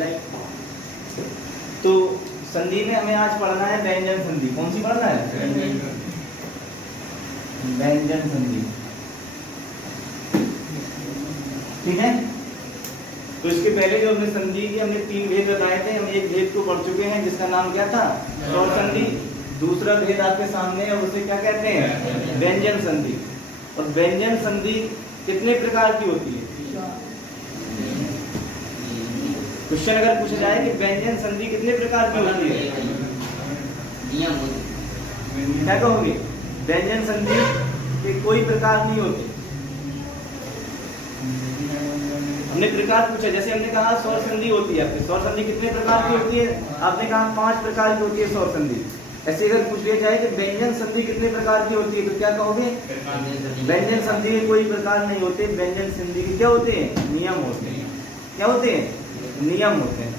Highlight. तो संधि में हमें आज पढ़ना है व्यंजन संधि। कौन सी पढ़ना है? व्यंजन संधि। ठीक है। तो इसके पहले जो हमने संधि की हमने 3 भेद बताए थे, हम एक भेद को पढ़ चुके हैं जिसका नाम क्या था? स्वर संधि। दूसरा भेद आपके सामने है, उसे क्या कहते हैं? व्यंजन संधि। और व्यंजन संधि कितने प्रकार की होती है? क्वेश्चन अगर पूछा जाए कि व्यंजन संधि कितने प्रकार की होती है, क्या कहोगे? व्यंजन संधि के कोई प्रकार नहीं होते। हमने प्रकार पूछा, जैसे हमने कहा स्वर संधि होती है। आपकी स्वर संधि कितने प्रकार की होती है? आपने कहा 5 प्रकार की होती है स्वर संधि। ऐसे अगर पूछ लिया जाए कि व्यंजन संधि कितने प्रकार की होती है, तो क्या कहोगे? व्यंजन संधि के कोई प्रकार नहीं होते। व्यंजन संधि के क्या होते हैं? नियम होते हैं। क्या होते हैं? नियम होते हैं।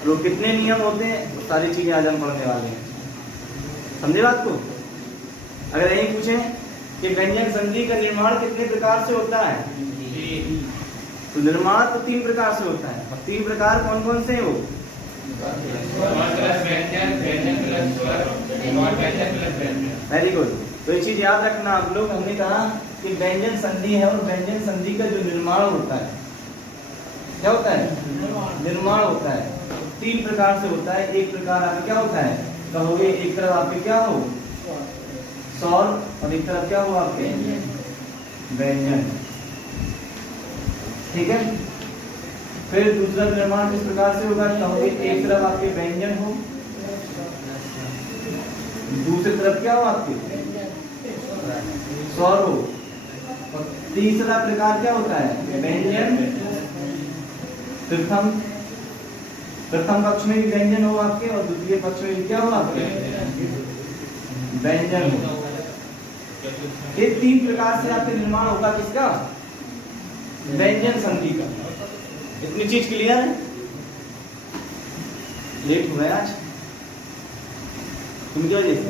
और वो कितने नियम होते हैं, वो सारी चीजें आज हम पढ़ने वाले हैं। समझे बात को? अगर यही पूछे कि व्यंजन संधि का निर्माण कितने प्रकार से होता है, तो निर्माण तो 3 प्रकार से होता है। और 3 प्रकार कौन कौन से हैं वो? Very good. तो ये चीज याद रखना आप लोग। हमने कहा कि व्यंजन संधि है, और व्यंजन संधि का जो निर्माण होता है, क्या होता है? निर्माण होता है। 3 प्रकार से होता है। एक प्रकार आपके क्या होता है? कहोगे एक तरफ आपके क्या हो? स्वर, और एक तरफ क्या हो आपके? व्यंजन। ठीक है। फिर दूसरा निर्माण किस प्रकार से होगा? कहोगे एक तरफ आपके व्यंजन हो, दूसरी तरफ क्या हो आपके? स्वर हो। और तीसरा प्रकार क्या होता है? व्यंजन। प्रथम पक्ष में भी व्यंजन हो आपके, और द्वितीय पक्ष में भी क्या हो आपके? व्यंजन हो। ये 3 प्रकार से आपके निर्माण होगा। किसका? व्यंजन संधि का। इतनी चीज क्लियर है? लेट हो गया आज तुम क्या वजह से?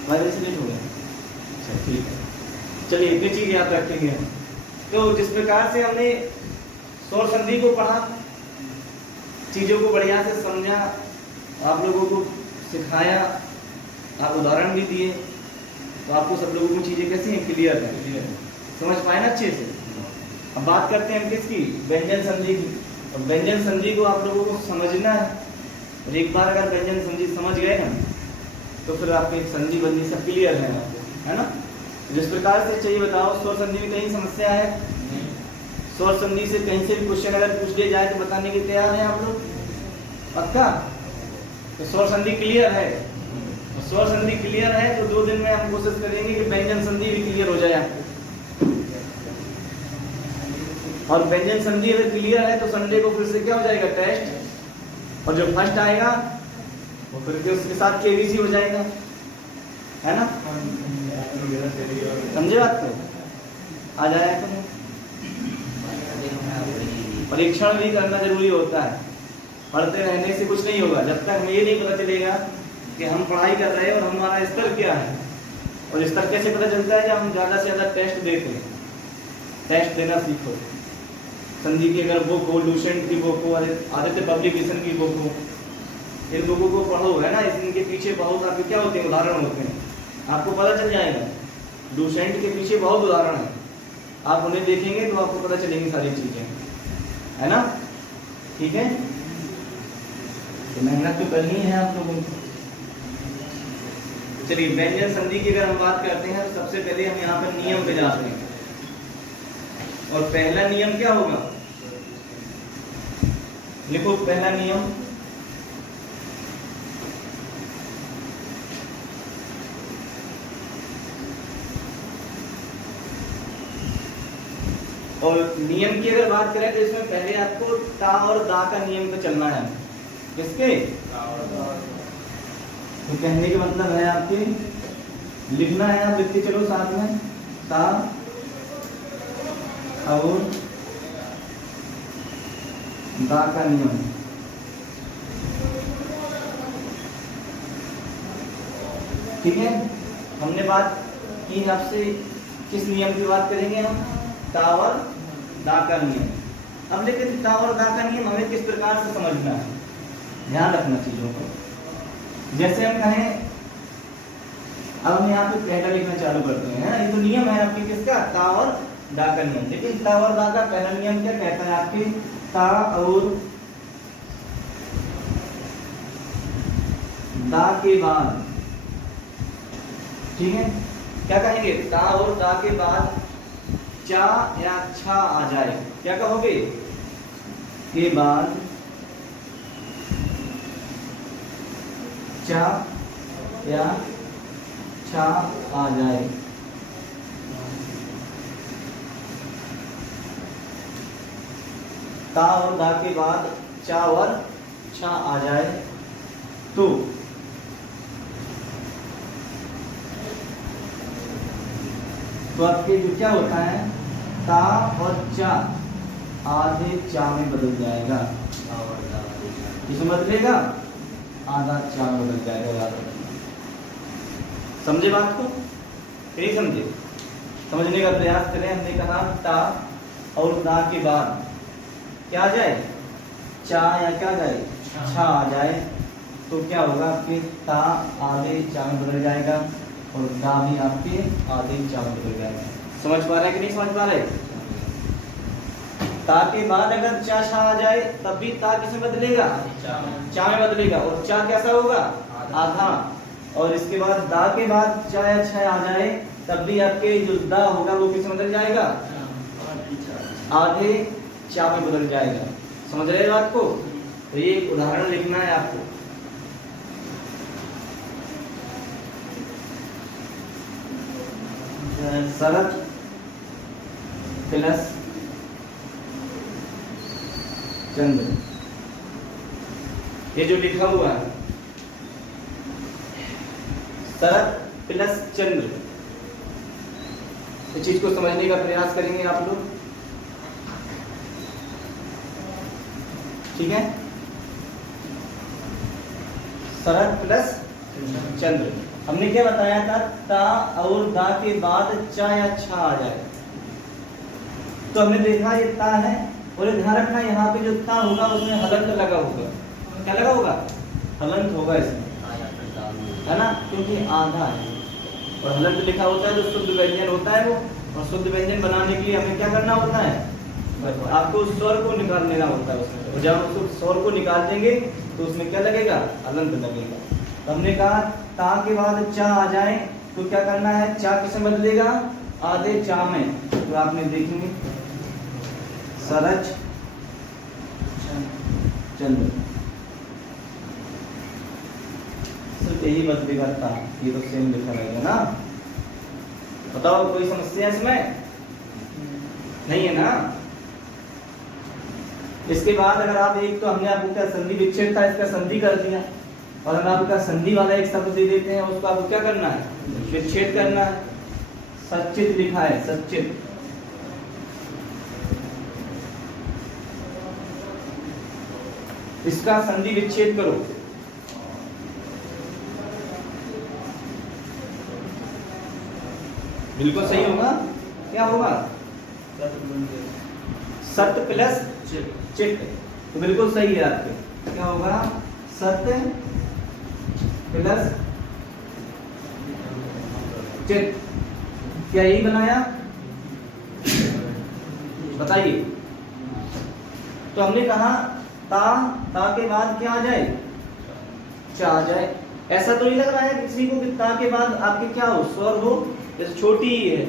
हमारे वजह से लेट हो गया। अच्छा ठीक है, चलिए इतनी चीज याद रखेंगे। तो जिस प्रकार से हमने स्वर संधि को पढ़ा, चीजों को बढ़िया से समझा, आप लोगों को सिखाया, आप उदाहरण भी दिए, तो आपको सब लोगों को चीजें कैसी हैं? क्लियर है। समझ पाए ना अच्छे से? अब बात करते हैं किसकी? व्यंजन संधि की। और व्यंजन संधि को आप लोगों को समझना है। और एक बार अगर व्यंजन संधि समझ गए ना, तो फिर आपकी संधि बंदी सब क्लियर है आपको, है ना? जिस प्रकार से चाहिए बताओ। स्वर संधि में कहीं समस्या है? स्वर संधि से कहीं से भी क्वेश्चन अगर पूछ लिया जाए तो बताने के तैयार हैं आप लोग? पक्का? तो स्वर संधि क्लियर है। स्वर संधि क्लियर है तो 2 दिन में हम कोशिश करेंगे कि व्यंजन संधि भी क्लियर हो जाए आपको। और व्यंजन संधि अगर क्लियर है तो संडे को फिर से क्या हो जाएगा? टेस्ट। और जो फर्स्ट आएगा वो फिर उसके साथ केबीसी हो जाएगा, है ना? समझे बात को? आ जाएगा। तो परीक्षण भी करना जरूरी होता है। पढ़ते रहने से कुछ नहीं होगा जब तक हमें ये नहीं पता चलेगा कि हम पढ़ाई कर रहे हैं और हमारा स्तर क्या है। और स्तर कैसे पता चलता है? जब हम ज़्यादा से ज़्यादा टेस्ट देते हैं। टेस्ट देना सीखो। संधि की अगर बुक हो, लूसेंट की बुक हो, आदित्य पब्लिकेशन की बुक हो, इन बुकों को पढ़ो, है ना? इनके पीछे बहुत आपके क्या होते हैं? उदाहरण होते हैं। आपको पता चल जाएगा। लूसेंट के पीछे बहुत उदाहरण है। आप उन्हें देखेंगे तो आपको पता चलेंगी सारी चीजें, है ना? ठीक है। तो मेहनत तो करनी है आप लोगों को। चलिए व्यंजन संधि की अगर हम बात करते हैं तो सबसे पहले हम यहाँ पर नियम पे जाते हैं। और पहला नियम क्या होगा? लिखो पहला नियम। और नियम की अगर बात करें तो इसमें पहले आपको ता और दा का नियम पे चलना है। किसके? तो कहने का मतलब है आपके लिखना है, आप लिखते चलो साथ में। ता और दा का नियम। ठीक है। हमने बात की आपसे किस नियम की बात करेंगे हम? ता और दा का नियम। अब लेकिन ता और दा का नियम नियम हमें किस प्रकार से समझना है, ध्यान रखना चीजों को। जैसे हम कहें, अब हम यहाँ पे पहला लिखना चालू करते हैं। ये तो नियम है आपके किसका, ता और दा का नियम। लेकिन ता और दा का पहला नियम क्या कहता है आपके, ता और दा के बाद, ठीक है, क्या कहेंगे, ता और दा के बाद चा या छा आ जाए, क्या कहोगे, के बाद चा या छा आ जाए। ता और दा के बाद चा और छा आ जाए तो आपके जो क्या होता है, ता और चा आधे चा में बदल जाएगा। किसमें बदलेगा, आधा चा में बदल जाएगा। समझे बात को, नहीं समझे, समझने का प्रयास करें। हमने कहा ता और दा के बाद क्या आ जाए, चा या क्या जाए, छा आ जाए तो क्या होगा, आपके ता आधे चा में बदल जाएगा और दा भी आपके आधे चा में बदल जाएगा। समझ पा रहे हैं कि नहीं समझ पा रहे। ता के बाद अगर चा छा आ जाए तब भी ता किसमें बदलेगा, चा में बदलेगा और चा कैसा होगा, आधा। और इसके बाद दा के बाद चा या छा आ जाए तब भी आपके जो दा होगा वो किसमें बदल जाएगा, आधे चा में बदल जाएगा। समझ रहे बात को। तो ये एक उदाहरण लिखना है आपको। शरत प्लस चंद्र, ये जो लिखा हुआ है शरत प्लस चंद्र, इस चीज को समझने का प्रयास करेंगे आप लोग, ठीक है। शरत प्लस चंद्र, हमने क्या बताया था, ता और दा के बाद चा या छा आ जाए। तो हमने देखा ये ता है और ये ध्यान रखना यहाँ पे जो ता होगा उसमें हलंत लगा होगा। क्या लगा होगा, हलंत होगा इसमें, है ना, क्योंकि आधा है और हलंत लिखा होता है तो शुद्ध व्यंजन होता है वो। और शुद्ध व्यंजन बनाने के लिए हमें क्या करना होता है, आपको स्वर को निकाल लेना होता है उसमें। और जब आप उस स्वर को निकाल देंगे तो उसमें क्या लगेगा, हलंत लगेगा। तो हमने कहा ता के बाद चा आ जाए तो क्या करना है, चा किसमें बदलेगा, आधे चा में। तो आपने देखेंगे सरच चंद्र, सिर्फ यही बदलेगा ता, ये तो सेम लिखा रहेगा ना। बताओ कोई समस्या इसमें नहीं है ना। इसके बाद अगर आप एक, तो हमने आपको क्या संधि विच्छेद था, इसका संधि कर दिया। और अगर आपका संधि वाला एक शब्द दे देते हैं उसको आपको क्या करना है, विच्छेद करना है। सच्चित लिखा है, सच्चित, इसका संधि विच्छेद करो। बिल्कुल सही होगा, क्या होगा, सत्य प्लस चित्त, तो बिल्कुल सही है आपके। क्या होगा, सत्य प्लस चित्त, क्या यही बनाया, बताइए। तो हमने कहा ता के बाद क्या आ जाए, चा आ जाए। ऐसा तो नहीं लग रहा है किसी को कि ता के बाद आपके क्या हो, स्वर हो, जैसे छोटी ही है,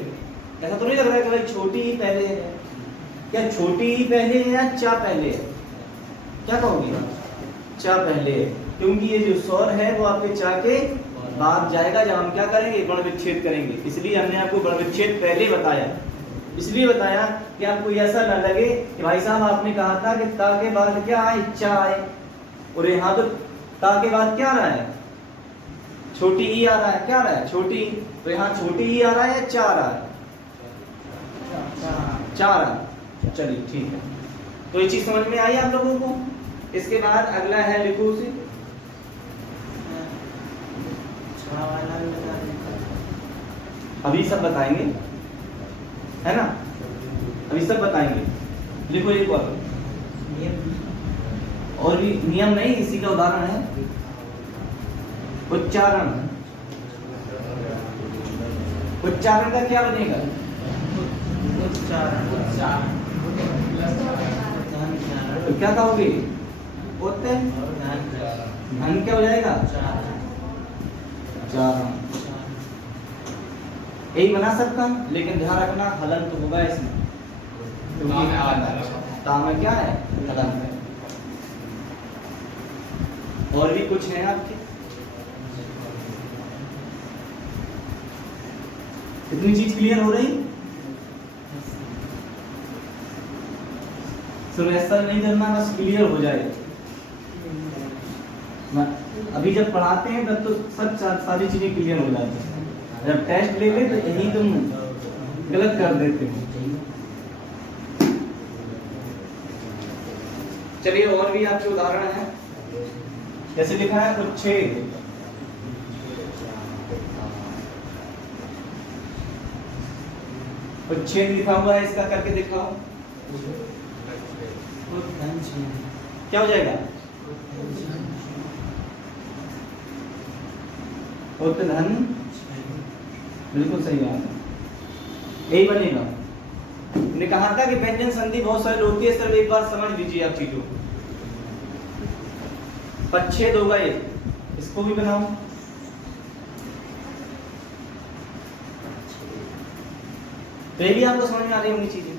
ऐसा तो नहीं लग रहा है कि भाई छोटी ही पहले है। क्या छोटी ही पहले है या चा पहले है, क्या कहोगे, चा पहले है, क्योंकि ये जो स्वर है वो आपके चा के बाद जाएगा जब हम क्या करेंगे, वर्ण विच्छेद करेंगे। इसलिए हमने आपको वर्ण विच्छेद पहले बताया, इसलिए बताया कि आपको ऐसा न लगे कि भाई साहब आपने कहा था कि ता के बाद क्या आए, चा आए, और यहाँ तो ता के बाद क्या आ रहा है, छोटी ई आ रहा है। क्या आ रहा है, छोटी। तो यहाँ छोटी ई आ रहा है, चा आ रहा है, चा आ रहा है। चलिए ठीक है, तो ये चीज समझ में आई आप लोगों को। इसके बाद अगला है, लिखो उसे, अभी सब बताएंगे, है ना, अभी सब बताएंगे। लिखो एक और और भी नियम नहीं, इसी का उदाहरण है। उच्चारण, उच्चारण का क्या बनेगा? तो क्या कहोगे? धन क्या हो जाएगा? उच्चारण। यही बना सकता, लेकिन ध्यान रखना हलन तो होगा इसमें, क्योंकि ता में क्या है? हलन है। और भी कुछ है आपके? इतनी चीज क्लियर हो रही? सिर्फ ऐसा नहीं करना, बस क्लियर हो जाए। अभी जब पढ़ाते हैं तब तो सब सारी चीजें क्लियर हो जाती हैं, जब टेस्ट ले ले तो यही तुम गलत कर देते हो। चलिए और भी आपके उदाहरण हैं, जैसे लिखा है उच्छेद। उच्छेद लिखा हुआ है, इसका करके दिखाओ। क्या हो जाएगा? उत्धन। बिल्कुल सही बात है, यही बनेगा। मैंने कहा था कि व्यंजन संधि बहुत सारी होती है, सिर्फ एक बार समझ लीजिए आप चीजों को। पच्छेद होगा ये, इसको भी बनाओ। तो ये भी आपको समझ में आ रही होंगी चीजें,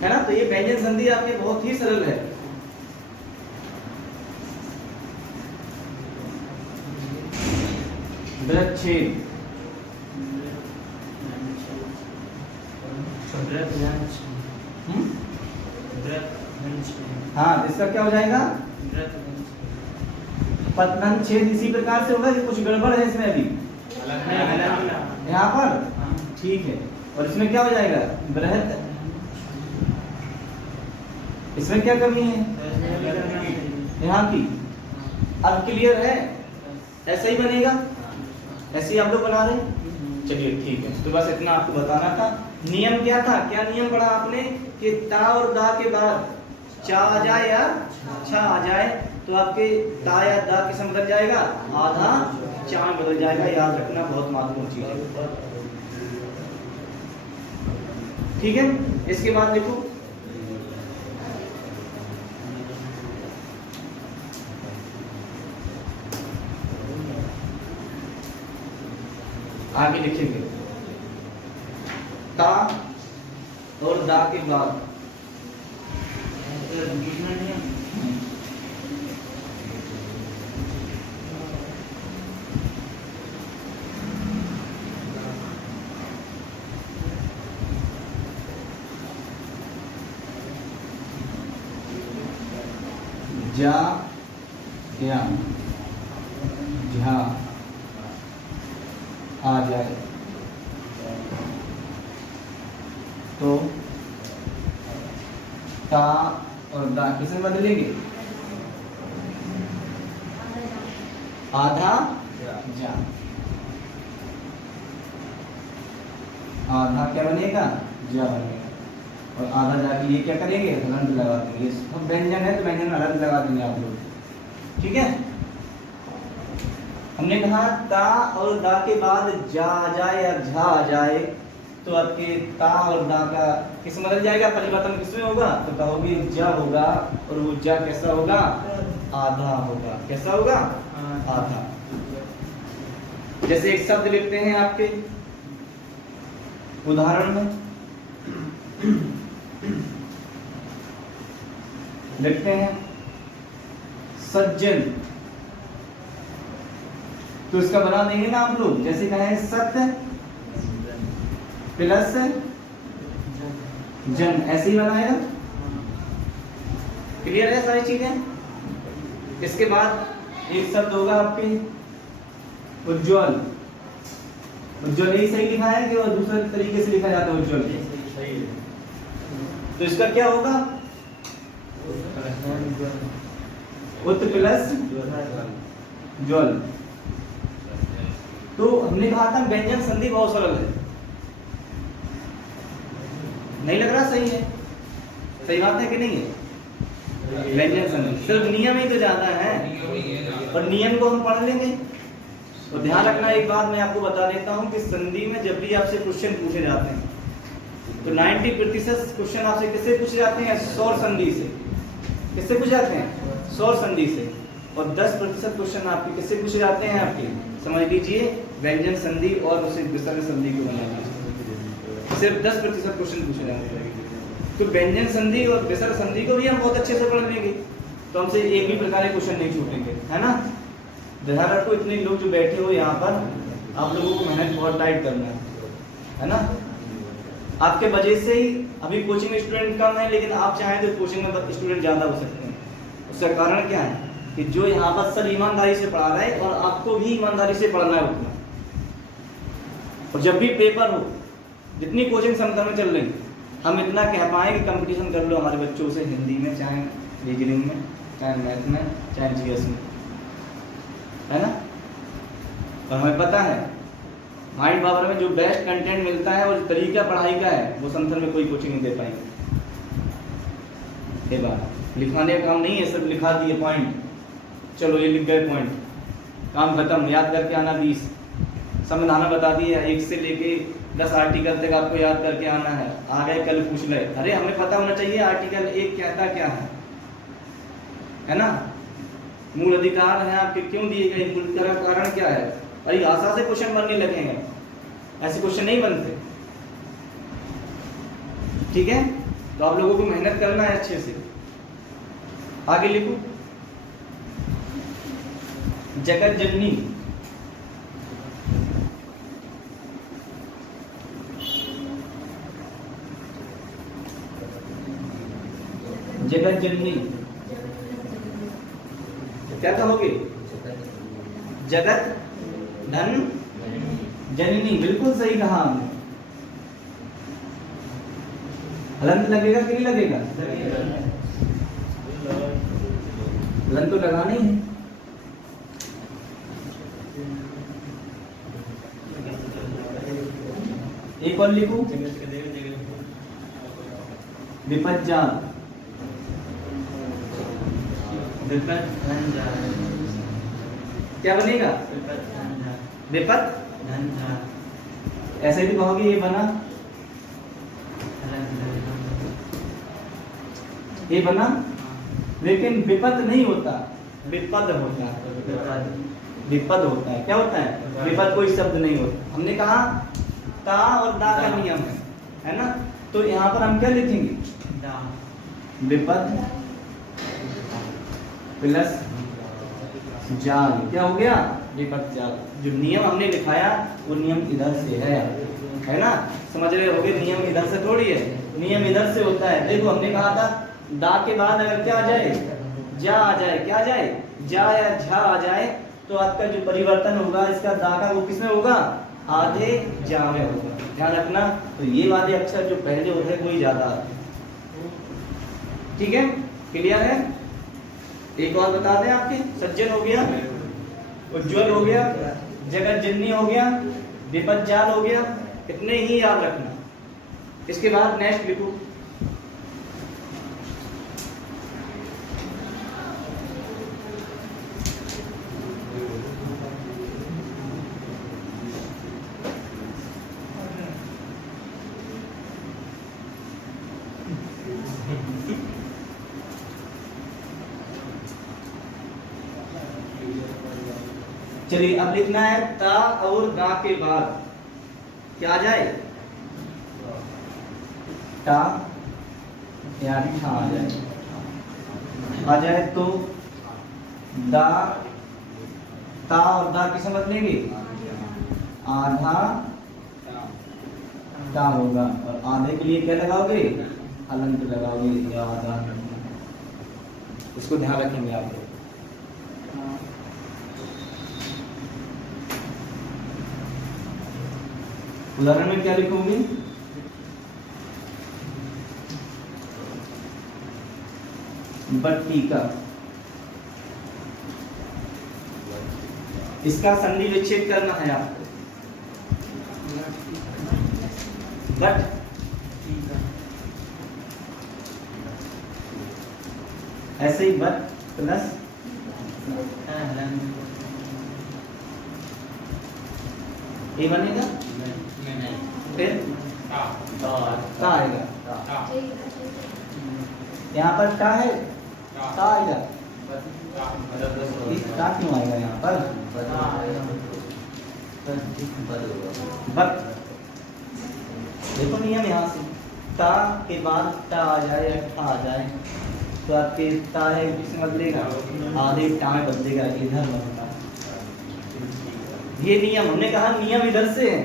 है ना? तो ये व्यंजन संधि आपके बहुत ही सरल है। व्रतछेद, हाँ, इसका क्या हो जाएगा? पतन छेद इसी प्रकार से होगा कि कुछ गड़बड़ है इसमें अभी यहाँ पर, ठीक है। और इसमें क्या हो जाएगा? बृहत। इसमें क्या कमी है यहाँ की? अब क्लियर है? ऐसा ही बनेगा, ऐसे ही आप लोग बना रहे। चलिए ठीक है, तो बस इतना आपको बताना था। नियम क्या था? क्या नियम पढ़ा आपने कि ता और दा के बाद चा आ जाए या छा आ जाए तो आपके ता या दा किसमें बदल जाएगा? आधा चा में बदल जाएगा। याद रखना, बहुत महत्वपूर्ण चीज है। ठीक है, इसके बाद देखो आगे लिखेंगे ता और दा के बाद जा या झा आ जाए तो ता और दा किसमें बदलेंगे? आधा जा। आधा क्या बनेगा? जा बनेगा। और आधा जा के लिए क्या करेंगे? हलंत लगा देंगे। सब व्यंजन है तो व्यंजन में हलंत लगा देंगे आप लोग। ठीक है, हमने कहा ता और दा के बाद जा आ जाए या झा आ जाए तो आपके ता और दा का किस बदल जाएगा? परिवर्तन किसमें होगा? तो कहोगे जा होगा, और वो जा कैसा होगा? आधा होगा। कैसा होगा? आधा। जैसे एक शब्द लिखते हैं आपके उदाहरण में, लिखते हैं सज्जन, तो इसका बना देंगे ना आप लोग। जैसे कहें सत्य प्लस जन, ऐसे ही बनाएगा। क्लियर है सारी चीजें? इसके बाद एक शब्द होगा आपके उज्ज्वल। उज्ज्वल यही सही लिखा है कि और दूसरे तरीके से लिखा जाता है उज्ज्वल? तो इसका क्या होगा? उत प्लस ज्वल। तो हमने कहा था व्यंजन संधि बहुत सरल है। नहीं लग रहा? सही है, सही बात है कि नहीं है? व्यंजन संधि, सिर्फ नियम ही तो जाता है, और नियम को हम पढ़ लेंगे। तो ध्यान रखना, एक बात मैं आपको बता देता हूँ कि संधि में जब भी आपसे क्वेश्चन पूछे जाते हैं तो 90% क्वेश्चन आपसे किससे पूछे जाते हैं? सौर संधि से। किससे पूछे जाते हैं? सौर संधि से। और 10% क्वेश्चन आपके किससे पूछे जाते हैं? आपके समझ लीजिए व्यंजन संधि और उसे विसर्ग संधि को बना लीजिए, सिर्फ 10% क्वेश्चन पूछे जाते हैं। तो व्यंजन संधि और विसर्ग संधि को भी हम बहुत अच्छे से पढ़ लेंगे, तो हमसे एक भी प्रकार के क्वेश्चन नहीं छूटेंगे, है ना। ध्यान रखो, इतने लोग जो बैठे हो यहाँ पर, आप लोगों को मेहनत बहुत टाइट करना है ना। आपके वजह से ही अभी कोचिंग स्टूडेंट कम है, लेकिन आप चाहें तो कोचिंग में स्टूडेंट ज़्यादा हो सकते हैं। उसका कारण क्या है कि जो यहाँ पर सब ईमानदारी से पढ़ा रहा है और आपको भी ईमानदारी से पढ़ना है उतना। और जब भी पेपर हो, जितनी कोचिंग संस्था में चल रही, हम इतना कह पाएँ कि कंपटीशन कर लो हमारे बच्चों से, हिंदी में, चाहे रीजनिंग में, चाहे मैथ में, चाहे जीएस में, है ना। और हमें पता है माइंड पावर में जो बेस्ट कंटेंट मिलता है और जो तरीका पढ़ाई का है वो संथन में कोई कोचिंग नहीं दे पाएंगे। ये बात लिखाने का काम नहीं है, सिर्फ लिखा दिए पॉइंट, चलो ये लिख गए पॉइंट, काम खत्म। याद करके आना 20 संविधान बता दिए, 1 से लेके 10 आर्टिकल तक आपको याद करके आना है। आ गए कल पूछ ले, अरे हमें पता होना चाहिए आर्टिकल 1 कहता क्या है ना। मूल अधिकार है आपके क्यों दिए गए, मूल कारण क्या है। अरे आशा से क्वेश्चन बनने लगेंगे, ऐसे क्वेश्चन नहीं बनते, ठीक है। तो आप लोगों को मेहनत करना है अच्छे से। आगे लिखो, जगत जननी, जगत जननी क्या कहोगे? जगत धन जननी, बिल्कुल सही कहा आपने। हलंत लगेगा कि नहीं लगेगा? हलंत तो लगाना ही है। एक और लिखो, विपज्जाल, क्या बनेगा? विपत ऐसे भी कहोगे, ये बना, ये बना, लेकिन विपद नहीं होता, विपद होता है। विपद होता है, क्या होता है? विपद कोई शब्द नहीं होता। हमने कहा ता और दा का नियम है ना। तो यहाँ पर हम क्या लिखेंगे? विपद प्लस जाल, क्या हो गया? विपद जाल। जो नियम हमने लिखाया वो नियम इधर से है ना। समझ रहे होगे, नियम इधर से थोड़ी है, नियम इधर से होता है। देखो हमने कहा था दा के बाद अगर क्या आ जाए? जा आ जाए। क्या आ जाए? जा या झा आ जाए, तो आपका जो परिवर्तन होगा इसका दा का, वो किसमें होगा? आधे जा में होगा। ध्यान रखना। तो ये वाले अक्षर जो पहले होते हैं वही ज्यादा आते हैं, ठीक है। क्लियर है? एक और बता दें, आपके सज्जन हो गया, उज्ज्वल हो गया, जगत जननी हो गया, विपद जाल हो गया, इतने ही याद रखना। इसके बाद नेक्स्ट लिखो, चलिए अब लिखना है ता और दा के बाद क्या आ जाए? ता या ठा आ जाए। आ जाए तो दा, ता और दा की समझ लेंगे, आधा ता होगा, और आधे के लिए क्या लगाओगे? हलंत लगाओगे या आधा। इसको ध्यान रखेंगे आप लोग। उदाहरण में क्या लिखोगे? बट्टिका। इसका संधि विच्छेद करना है आपको। बट, ऐसे ही बट प्लस ये बनेगा, फिर का आएगा, यहाँ पर का है, का आएगा, का क्यों आएगा यहाँ पर, बट देखो नियम यहाँ से ता के बाद टा आ जाए या ठा आ जाए तो आपके ता है किसमें बदलेगा, आधे टा में बदलेगा, इधर बनेगा। ये नियम हमने कहा, नियम इधर से है,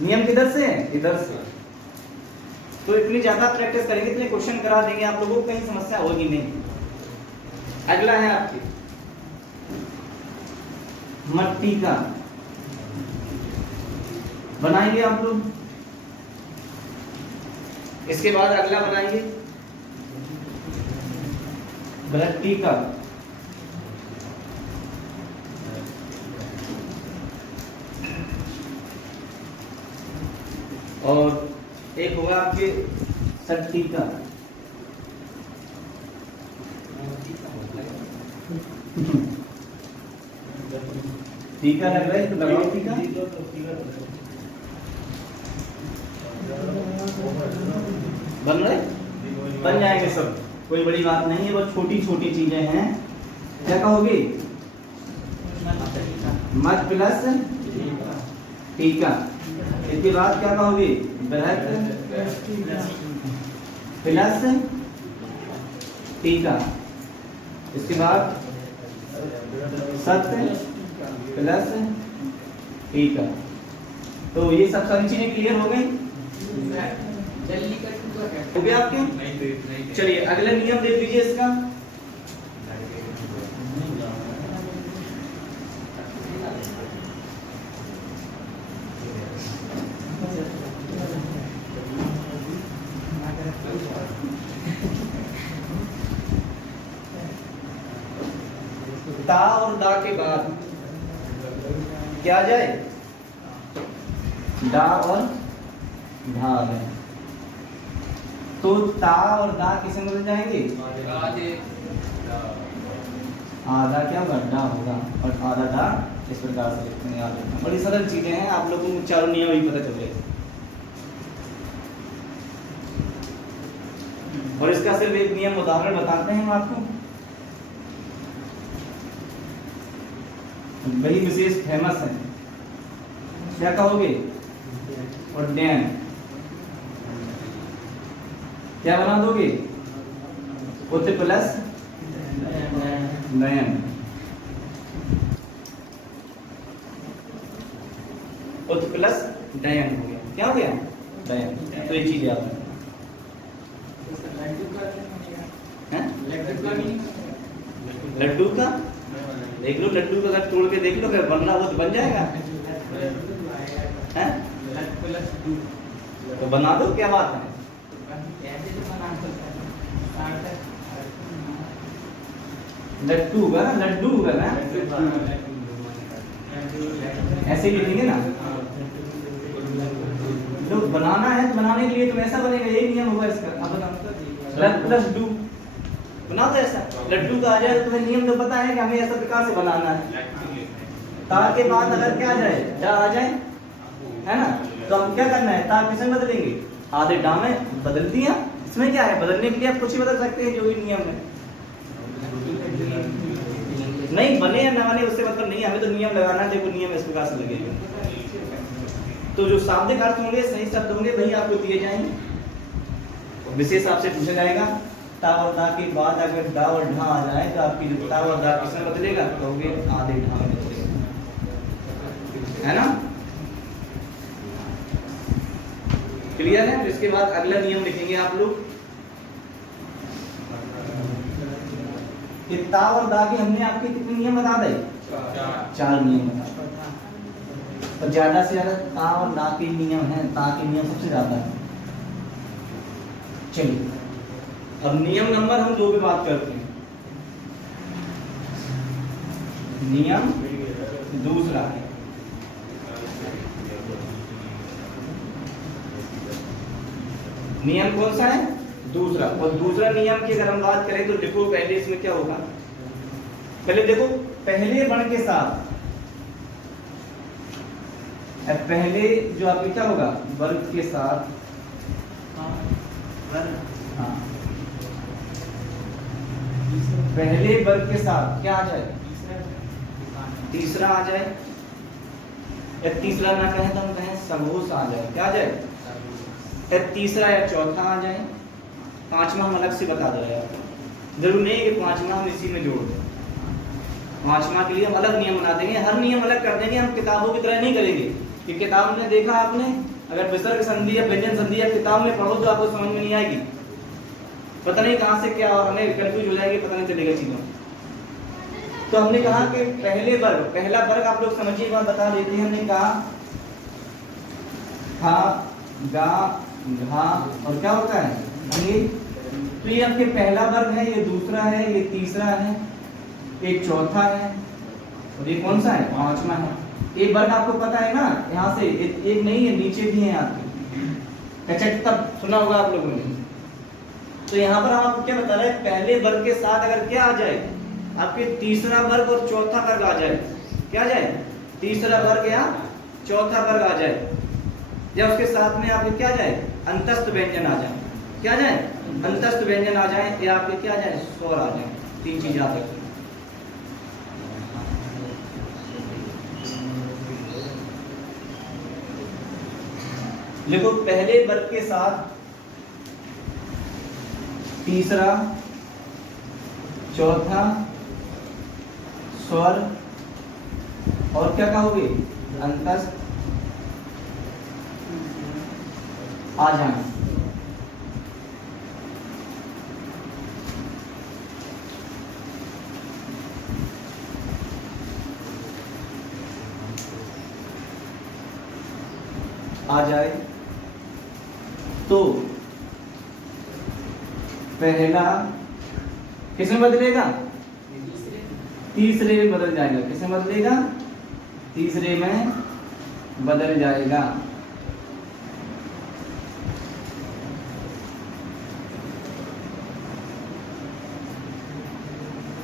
नियम किधर से है, इधर से। तो इतनी ज्यादा प्रैक्टिस करेंगे, इतने क्वेश्चन करा देंगे आप लोगों को, कहीं समस्या होगी नहीं। अगला है आपके मट्टी का, बनाएंगे आप लोग। इसके बाद अगला बनाएंगे भट्टी का, और एक होगा आपके सट्टी का। टीका लग रहा है तो लगाओ टीका। बन रहे, बन जाएंगे सब, कोई बड़ी बात नहीं है, बहुत छोटी छोटी चीजें हैं। क्या कहोगे, मत प्लस टीका। इसके बाद क्या कहोगे, बृहत प्लस टीका। इसके बाद सत्य प्लस टीका। तो ये सब सारी चीजें क्लियर हो गई, हो गया आपके। चलिए अगला नियम देख लीजिए इसका। ता और दा के बाद क्या आ जाए, डा और ढा आ जाए। तो ता और दा किसे बदल जाएंगे, आधा क्या होगा, डा होगा, और आधा डा। इस प्रकार से लिखते हैं, याद रखना। बड़ी सरल चीजें हैं, आप लोगों को चारों नियम ही पता चल जाएगा। और इसका सिर्फ एक नियम उदाहरण बताते हैं हम आपको, वही विशेष फेमस है। क्या कहोगे, और डैम क्या बना दोगे, उत प्लस नयन, उत प्लस डयन हो गया। क्या हो गया, डयन। तो ये चीज याद है। लड्डू का देख लो, लड्डू का अगर तोड़ के देख लो, अगर बनना हो तो बन जाएगा, हैं? तो बना दो, क्या बात है। लड्डू का ना, लड्डू का ना, ऐसे ही लिखेंगे ना। तो बनाना है, तो बनाने के लिए तो ऐसा बनेगा, यही नियम होगा इसका। अब बताओ, प्लस डू बना दो ऐसा, लड्डू का आ जाए तो तुम्हें नियम तो पता है कि हमें ऐसा प्रकार से बनाना है। ता के बाद अगर क्या आ जाए, डा आ जाए, है ना, तो हम क्या करना है, ता किसमें बदलेंगे, आधे डा में बदल दिया। इसमें क्या है, बदलने के लिए आप कुछ ही बदल सकते हैं, जो भी नियम है। नहीं बने या ना बने उससे मतलब नहीं, हमें तो नियम लगाना है। देखो नियम इस प्रकार से लगेगा, तो जो शाब्दिक अर्थ होंगे, सही शब्द होंगे, वही आपको दिए जाएंगे। विशेष आपसे पूछा जाएगा, ता और दा के बाद अगर दा और ढा आ जाए तो आपकी जो ता और दा किसमें बदलेगा, कहोगे आधे ढा में बदलेगा, है ना। क्लियर है। इसके बाद अगला नियम लिखेंगे आप लोग कि ता और दा के हमने आपके कितने नियम बता दे, 4 नियम बता। तो ज्यादा से ज्यादा ता और दा के नियम हैं, ता के नियम सबसे ज्यादा है। चलिए अब नियम नंबर हम 2 पे बात करते हैं। नियम दूसरा है, नियम कौन सा है, दूसरा। और दूसरा नियम की अगर हम बात करें तो लिखो पहले इसमें क्या होगा, पहले देखो पहले वर्ण के साथ, पहले जो आपके क्या होगा वर्ग के साथ, हाँ पहले वर्ग के साथ क्या आ जाए, तीसरा आ जाए, या तीसरा ना कहें तो हम कहें समूह आ जाए, क्या आ जाए, या तीसरा या चौथा आ जाए। पांचवा हम अलग से बता दे रहे हैं, जरूर नहीं है कि पांचवा हम इसी में जोड़ दें, पांचवा के लिए हम अलग नियम बना देंगे, हर नियम अलग कर देंगे, हम किताबों की तरह नहीं करेंगे कि किताब में देखा आपने, अगर विसर्ग संधि या व्यंजन संधि या किताब में पढ़ो तो आपको समझ में नहीं आएगी, पता नहीं कहां से क्या और हमें कंफ्यूज हो जाएगी, पता नहीं चलेगा चीजों। तो हमने कहा कि पहले वर्ग, पहला वर्ग आप लोग समझिए, बात बता देते हैं, हमने कहा खा गा घा और क्या होता है ये, तो ये आपके पहला वर्ग है, ये दूसरा है, ये तीसरा है, एक चौथा है और ये कौन सा है, पांचवा है। ये वर्ग आपको पता है ना, यहाँ से एक नहीं है, नीचे भी है आपके, तब सुना होगा आप लोगों ने। तो यहाँ पर हम आपको क्या बता रहे हैं, पहले वर्ग के साथ अगर क्या आ जाए, आपके तीसरा वर्ग और चौथा वर्ग आ जाए, क्या आ जाए, तीसरा वर्ग या चौथा वर्ग आ जाए, या उसके साथ में आपके क्या आ जाए, अंतस्थ व्यंजन आ जाए, क्या आ जाए, अंतस्थ व्यंजन आ जाए, या आपके क्या आ जाए, स्वर आ जाए, तीन चीज याद रखें। देखो पहले वर्ग के साथ तीसरा चौथा स्वर और क्या कहोगे, अंतस्थ आ जाए। आ जाए तो पहला किसमें बदलेगा, तीसरे में बदल जाएगा, किसमें बदलेगा, तीसरे में बदल जाएगा।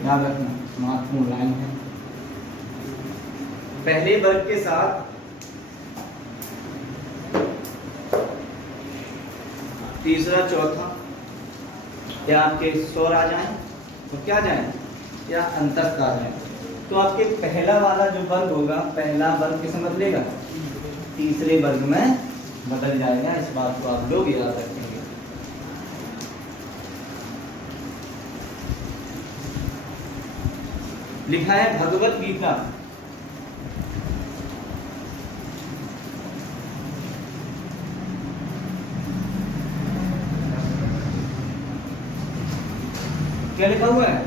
याद रखना, महत्वपूर्ण लाइन है। पहले वर्ग के साथ तीसरा चौथा या आपके स्वर आ जाए तो क्या आ जाए, या अंतस्थ आ जाए, तो आपके पहला वाला जो वर्ग होगा, पहला वर्ग किसमें बदलेगा, तीसरे वर्ग में बदल जाएगा। इस बात को आप लोग याद रखेंगे। लिखा है भगवत गीता, क्या लिखा हुआ है,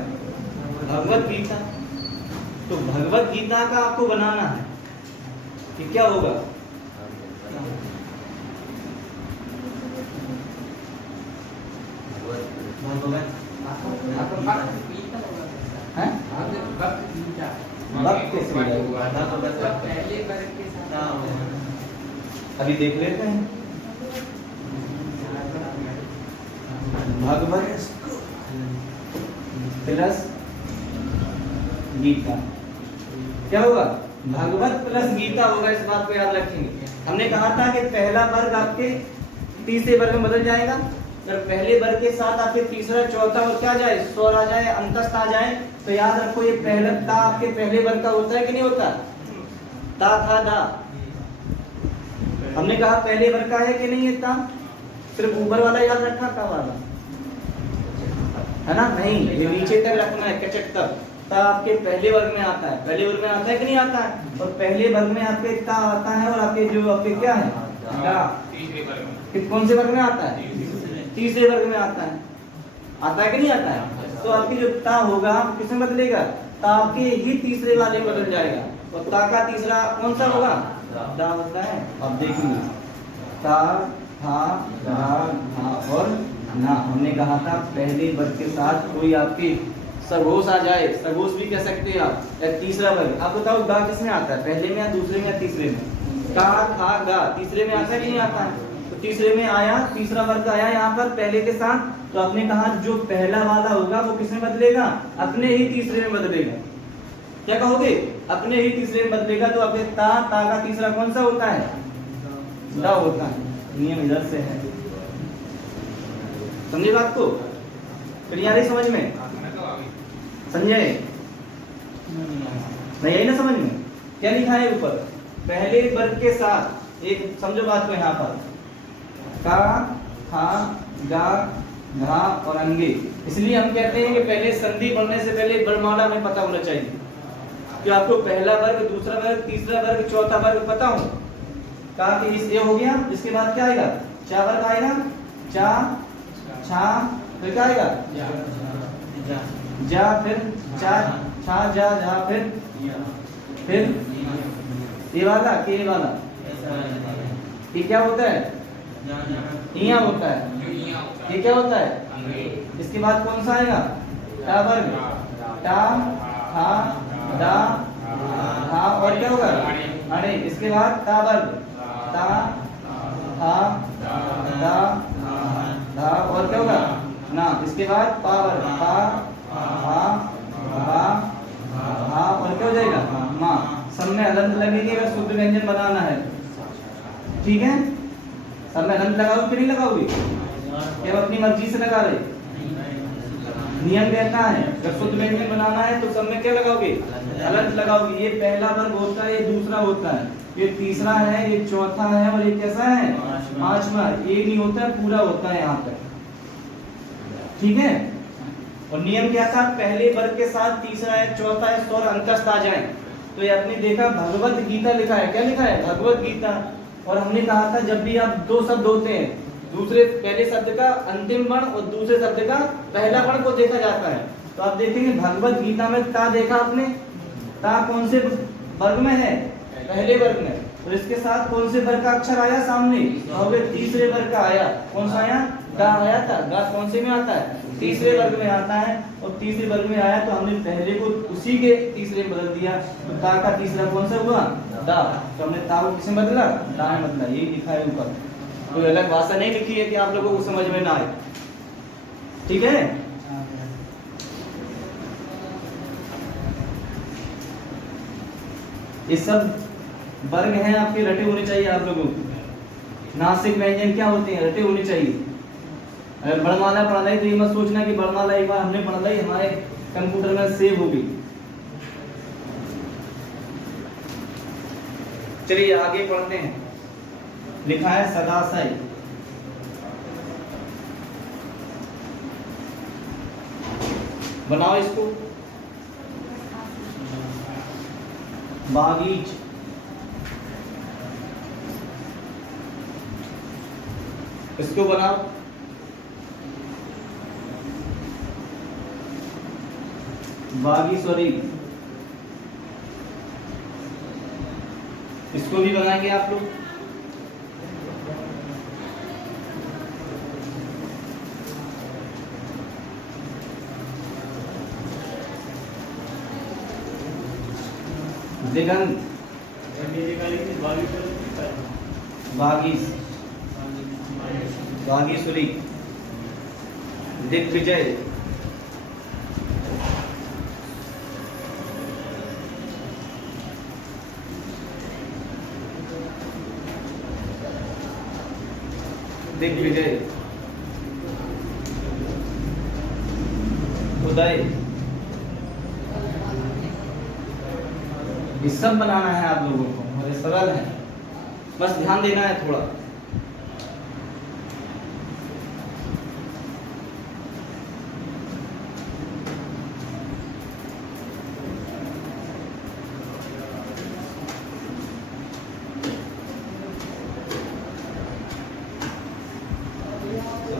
भगवत गीता। तो भगवत गीता का आपको बनाना है कि क्या होगा, अभी देख लेते हैं। भगवत प्लस गीता क्या होगा, भगवत प्लस गीता होगा। इस बात को याद रखेंगे। हमने कहा था कि पहला वर्ग आपके तीसरे वर्ग में बदल जाएगा, अगर पहले वर्ग के साथ आपके तीसरा चौथा और क्या जाए, स्वर आ जाए, अंतस्थ आ जाए, तो याद रखो ये पहला ता आपके पहले वर्ग का होता है कि नहीं होता, ता था दा। हमने कहा पहले वर्ग का है कि नहीं है ता, सिर्फ ऊपर वाला याद रखा, ता वाला है ना, नहीं ये नीचे तक रखना है, कचक तक। ता आपके पहले वर्ग में आता है, पहले वर्ग में आता है कि नहीं आता है, और पहले वर्ग में आपके ता आता है, और आपके जो आपके क्या है दा, कौन से वर्ग में आता है, तीसरे वर्ग में आता है कि नहीं आता है। तो आपकी जो ता होगा किसमें बदलेगा, ता आपके ही तीसरे वाले में बदल जाएगा, और ता का तीसरा कौन सा होगा, दा होता है। अब देखेंगे ता था धा धा और ना। हमने कहा था पहले वर्ग के साथ कोई आपके सरघोष आ जाए, सरघोष भी कह सकते हैं आप, या तीसरा वर्ग। आप बताओ गा किसमें आता है, पहले में या दूसरे में या तीसरे में, ता था गा तीसरे में आता है कि नहीं आता है। तो तीसरे में आया, तीसरा वर्ग आया यहाँ पर पहले के साथ, तो आपने कहा जो पहला वाला होगा वो किसमें बदलेगा? अपने ही तीसरे में बदलेगा। क्या कहोगे? अपने ही तीसरे में बदलेगा। तो आपके ता का तीसरा कौन सा होता है? दा होता है। नियम इधर से है, समझे बात को? फिर आ रही समझ में? समझे नहीं आई ना समझ में? क्या लिखा है ऊपर? पहले वर्ग के साथ, एक समझो बात को यहाँ पर, का, खा, गा, घा और अंगे। इसलिए हम कहते हैं कि पहले संधि बढ़ने से पहले वर्णमाला में पता होना चाहिए कि आपको पहला वर्ग, दूसरा वर्ग, तीसरा वर्ग, चौथा वर्ग पता हो। का कि इस ए हो गया, इसके बाद क्या आएगा? चा वर्ग आएगा, चा, छा, फिर क्या आएगा? जा, फिर चा, छा, जा, जा, फिर ये वाला, के वाला, ये क्या होता है? इया होता है। ये क्या होता है? इसके बाद कौन सा आएगा? टा वर्ग, टा, हा, दा, हा और क्या होगा? अरे इसके बाद ता वर्ग, ता, हा, दा, धा और क्या होगा? ना। इसके बाद पा वर्ग, पा, हा, भा, हा और क्या हो जाएगा? माँ। सब में हलंत लगेगी अगर शुद्ध व्यंजन बनाना है, ठीक है? सब में हलंत लगाओगे कि नहीं लगाओगे? क्या अपनी मर्जी से लगा रहे? नियम कहता है अगर शुद्ध व्यंजन बनाना है तो सब में क्या लगाओगे? हलंत लगाओगे। ये पहला वर्ग होता है, ये दूसरा होता है, ये तीसरा है, ये चौथा है और ये कैसा है? पांचवा। ये नहीं होता है, पूरा होता है यहाँ तक, ठीक है? और नियम क्या था? पहले वर्ग के साथ तीसरा है, चौथा है, स्वर अंतस्थ आ जाए। तो ये आपने देखा भगवत गीता लिखा है। क्या लिखा है? भगवत गीता। और हमने कहा था जब भी आप दो शब्द होते हैं, दूसरे पहले शब्द का अंतिम वर्ण और दूसरे शब्द का पहला वर्ण को देखा जाता है। तो आप देखेंगे भगवत गीता में ता देखा आपने? ता कौन से वर्ग में है? पहले वर्ग में। और इसके साथ कौन से वर्ग का अक्षर आया सामने? तो तीसरे वर्ग का आया। कौन सा आया? गा आया था। गा कौन से में आता है? तीसरे वर्ग में आता है। और तीसरे वर्ग में आया तो हमने पहले को उसी के तीसरे में बदल दिया। तो ता का तीसरा कौन सा हुआ? दा। तो हमने ता को किसमें बदला? दा में बदला। ये लिखा है ऊपर, कोई अलग भाषा नहीं लिखी है कि आप लोगों को समझ में ना आए, ठीक है? ये सब वर्ग हैं आपके, रटे होने चाहिए आप लोगों को। नासिक व्यंजन क्या होते हैं? रटे होने चाहिए। अगर वर्णमाला पढ़ा है तो ये मत सोचना कि वर्णमाला एक बार हमने पढ़ ली हमारे कंप्यूटर में सेव हो गई। चलिए आगे पढ़ते हैं। लिखा है सदाशय। बनाओ इसको। बागीच, इसको बनाओ। बागीश्वरी, इसको भी बनाएंगे आप लोग। दिगंत, बागीश, बागीश्वरी, दिग्विजय, दिग्विजय, उदय, ये सब बनाना है आप लोगों को। और ये सरल है, बस ध्यान देना है थोड़ा।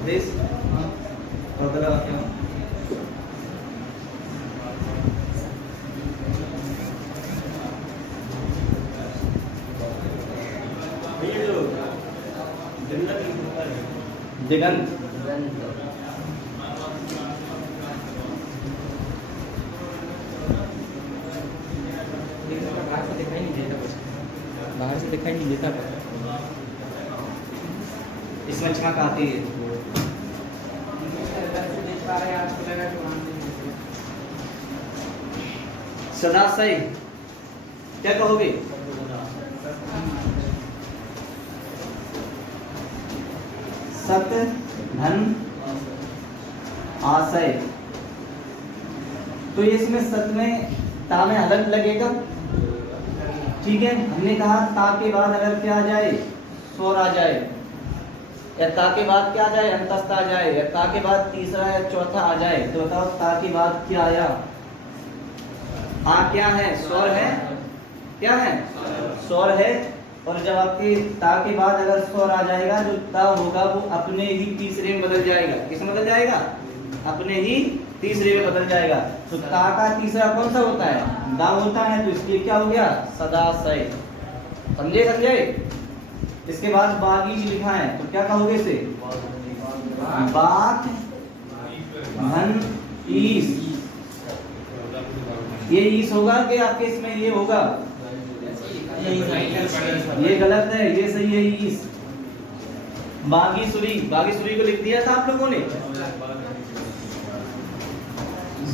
this दिगंत, बाहर से दिखाई नहीं देता कुछ, बाहर से दिखाई नहीं देता। इसमें छाक आती है। सदाशय क्या कहोगे? सत धन आशय। तो ये इसमें सत में ता में हलंत लगेगा, ठीक है। हमने कहा ता के बाद अगर क्या आ जाए, स्वर आ जाए, या ता के बाद क्या आ जाए, अंतस्थ आ जाए, या ता के बाद तीसरा या चौथा आ जाए, तो बताओ ता के बाद क्या आया? आ क्या है? स्वर है। क्या है? स्वर है। और जब आपके ता के बाद अगर स्वर आ जाएगा, जो ता होगा वो अपने ही तीसरे में बदल जाएगा। किस में बदल जाएगा? अपने ही तीसरे में बदल जाएगा। तो ता का तीसरा कौन सा होता है? दा होता है। तो इसलिए क्या हो गया? सदाशय। समझे? समझे? इसके बाद बागीज लिखा है, तो क्या कहोगे इसे? बात धन ईस। ये ईस होगा कि आपके इसमें ये होगा? ये गलत है, ये सही है ईस। बागीसुरी, बागीसुरी को लिख दिया था आप लोगों ने।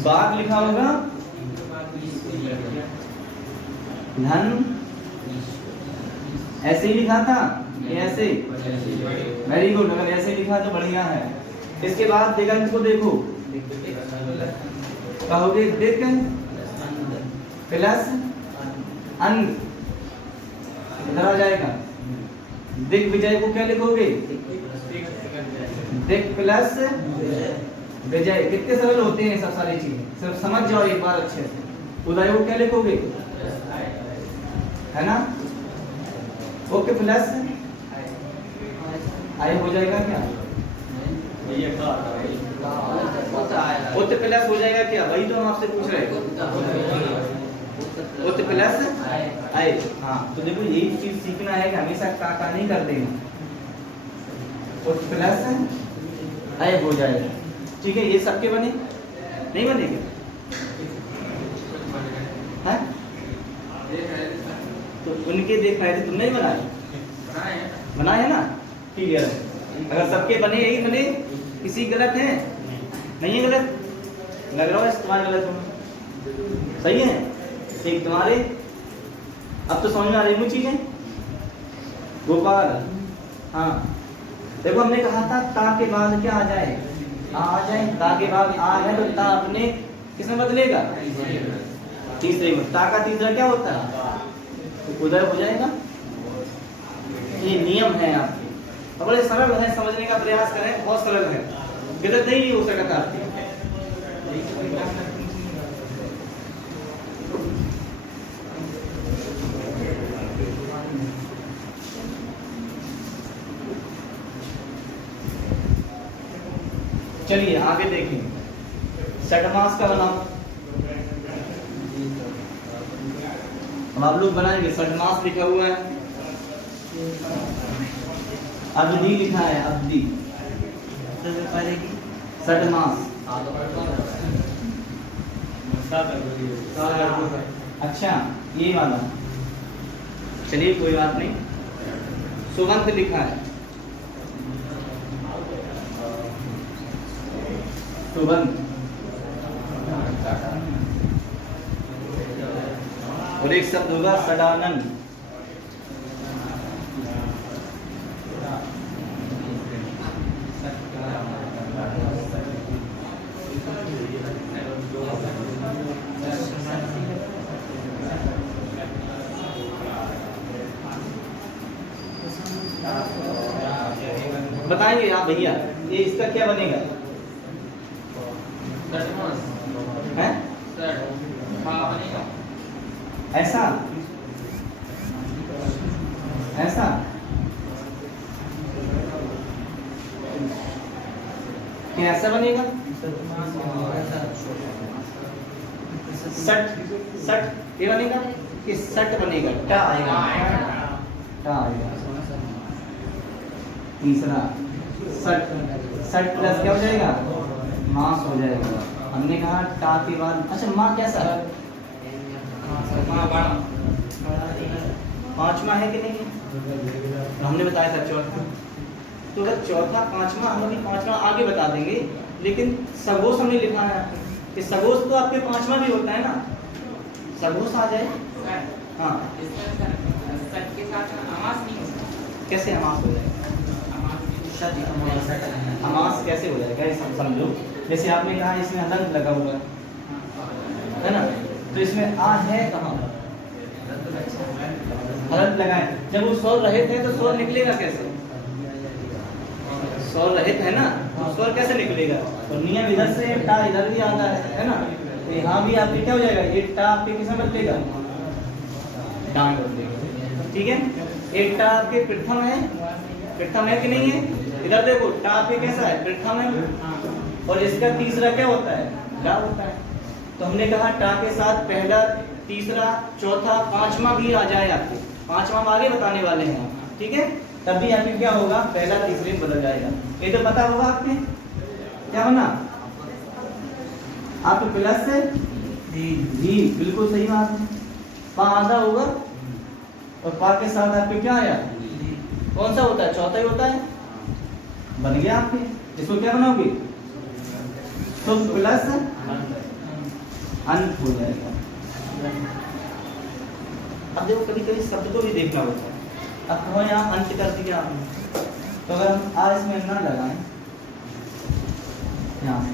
बाग लिखा होगा, धन ऐसे ही लिखा था, ऐसे। Very good. अगर ऐसे लिखा तो बढ़िया है। इसके बाद दिगंत को देखो, कहोगे दिक प्लस अंग, इधर आ जाएगा। दिग्विजय को क्या लिखोगे? दिक प्लस विजय। कितने सरल होते हैं सब सारी चीजें, सिर्फ समझ जाओ एक बार अच्छे से। उदय को क्या लिखोगे? है ना? ओके प्लस आय हो जाएगा क्या? उत्त प्लस हो जाएगा क्या? वही तो हम आपसे पूछ रहे हैं। उत्त प्लस आय। हाँ, तो देखो यही चीज सीखना है कि हमेशा का नहीं कर देना। उत्त प्लस आय हो जाएगा, ठीक है। ये सबके बने? नहीं बनेगा? है? तो उनके देख रहे थे, तुमने ही बनाए? बनाए है ना? ठीक है। अगर सबके बने यही बने, किसी गलत है? नहीं है गलत? लग रहा है तुम्हारे गलत होना। सही है? ठीक। तुम्हारे अब तो समझ में आ रही चीजें। गोपाल, हाँ देखो हमने कहा था ता के बाद क्या आ जाए? आ जाए। ता के बाद आ है तो ता अपने किसमें बदलेगा? तीसरे में। ता का तीसरा क्या होता है? तो उधर हो जाएगा। ये नियम है आपके, और बड़े सरल है, समझने का प्रयास करें, बहुत सरल है, गलत नहीं हो सकता आपके। चलिए आगे देखें। षटमास का बनाओ। अब आप लोग बनाएंगे। षटमास लिखा हुआ है, अवधि लिखा है, अवधि। षटमास। अच्छा ये वाला, चलिए कोई बात नहीं। सुबंत लिखा है, सुबंत। और एक शब्द होगा सदानंद। बताएंगे आप भैया, ये इसका क्या बनेगा? है? ऐसा ऐसा क्या ऐसा बनेगा? सट सट ये बनेगा कि सट बनेगा? टा आएगा, टा आएगा। तीसरा सट, सट प्लस क्या हो जाएगा? मास हो जाएगा। हमने कहा टा के बाद, अच्छा माँ कैसा? पांचवा है कि नहीं? हमने बताया था चौथा। तो अगर चौथा पांचवा हम अभी पांचवा आगे बता देंगे, लेकिन सगोश हमने लिखा है आपको कि सगोश तो आपके पांचवा भी होता है ना, सगोश आ जाए। हाँ कैसे अमास हो जाएगा? अमास कैसे हो जाएगा ये समझो। जैसे आपने कहा इसमें हलंत लगा हुआ है ना, तो इसमें आ है कहाँ? हलंत लगाए। जब वो स्वर रहित है तो स्वर निकलेगा कैसे? स्वर रहित है ना, तो स्वर कैसे निकलेगा? तो नियम इधर से टा इधर भी आता है ना, तो यहाँ भी आपके क्या हो जाएगा? ये टा आपके किसमें बदलेगा? डांट बदलेगा। ठीक है, एक टा आपके प्रथम है कि नहीं है? इधर देखो टा पे कैसा है? प्रथम है। और इसका तीसरा क्या होता है? डा होता है। तो हमने कहा टा के साथ पहला, तीसरा, चौथा, पांचवा भी आ जाए आपके, पांचवा हम आगे बताने वाले हैं, ठीक है? तब भी आपके क्या होगा? पहला तीसरे में बदल जाएगा। ये तो पता होगा आपने क्या होना? आपके प्लस से जी बिल्कुल सही बात है। पा आधा होगा और पा के साथ आपके क्या आया? कौन सा होता है? चौथा ही होता है। बन गया आपके। इसको क्या बनाओगे? तो प्लस अंत हो जाएगा। अब देखो कभी कभी शब्द को भी देखना होता है। अब कहो यहाँ अंत कर दिया आपने, तो अगर हम आ इसमें ना लगाएं यहाँ से,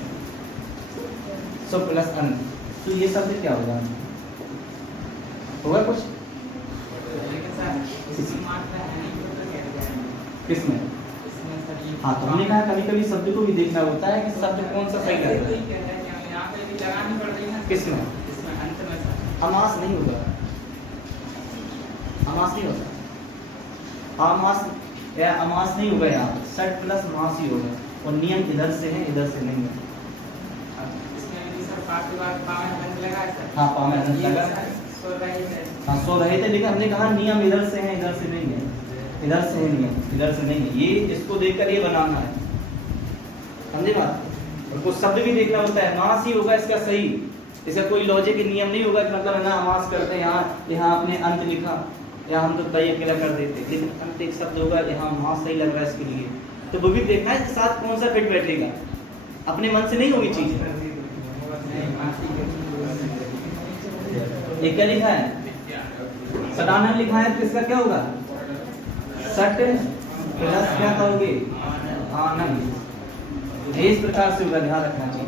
सो प्लस अंत, तो ये शब्द क्या होगा? होगा कुछ किसमें? हाँ, तो हमने कहा कभी कभी शब्द को भी देखना होता है कि शब्द कौन सा सही है। किसमें? अमास नहीं होगा, अमास नहीं होता, अमास या अमास नहीं होगा यहाँ, सट प्लस मास ही होगा। और नियम इधर से है, इधर से नहीं है। हाँ पा में अनंत लगा, हाँ सो रहे थे, लेकिन हमने कहा नियम इधर से है, इधर से नहीं है, इधर से है नियम, इधर से नहीं है। ये इसको देखकर ये बनाना है, समझे बात? और कुछ शब्द भी देखना होता है, मास ही होगा इसका सही, इसका कोई लॉजिक नियम नहीं होगा कि मतलब ना मास करते हैं यहाँ आपने अंत लिखा, या हम तो तय अकेला कर देते, लेकिन अंत एक शब्द होगा, यहाँ मास सही लग रहा है इसके लिए, तो वो भी देखना है साथ कौन सा फिट बैठेगा। अपने मन से नहीं होगी चीज। एक क्या लिखा है? सदानंद लिखा है, तो इसका क्या होगा? सट प्लस क्या कहोगे? आनंद। इस प्रकार से होगा, ध्यान रखना चाहिए,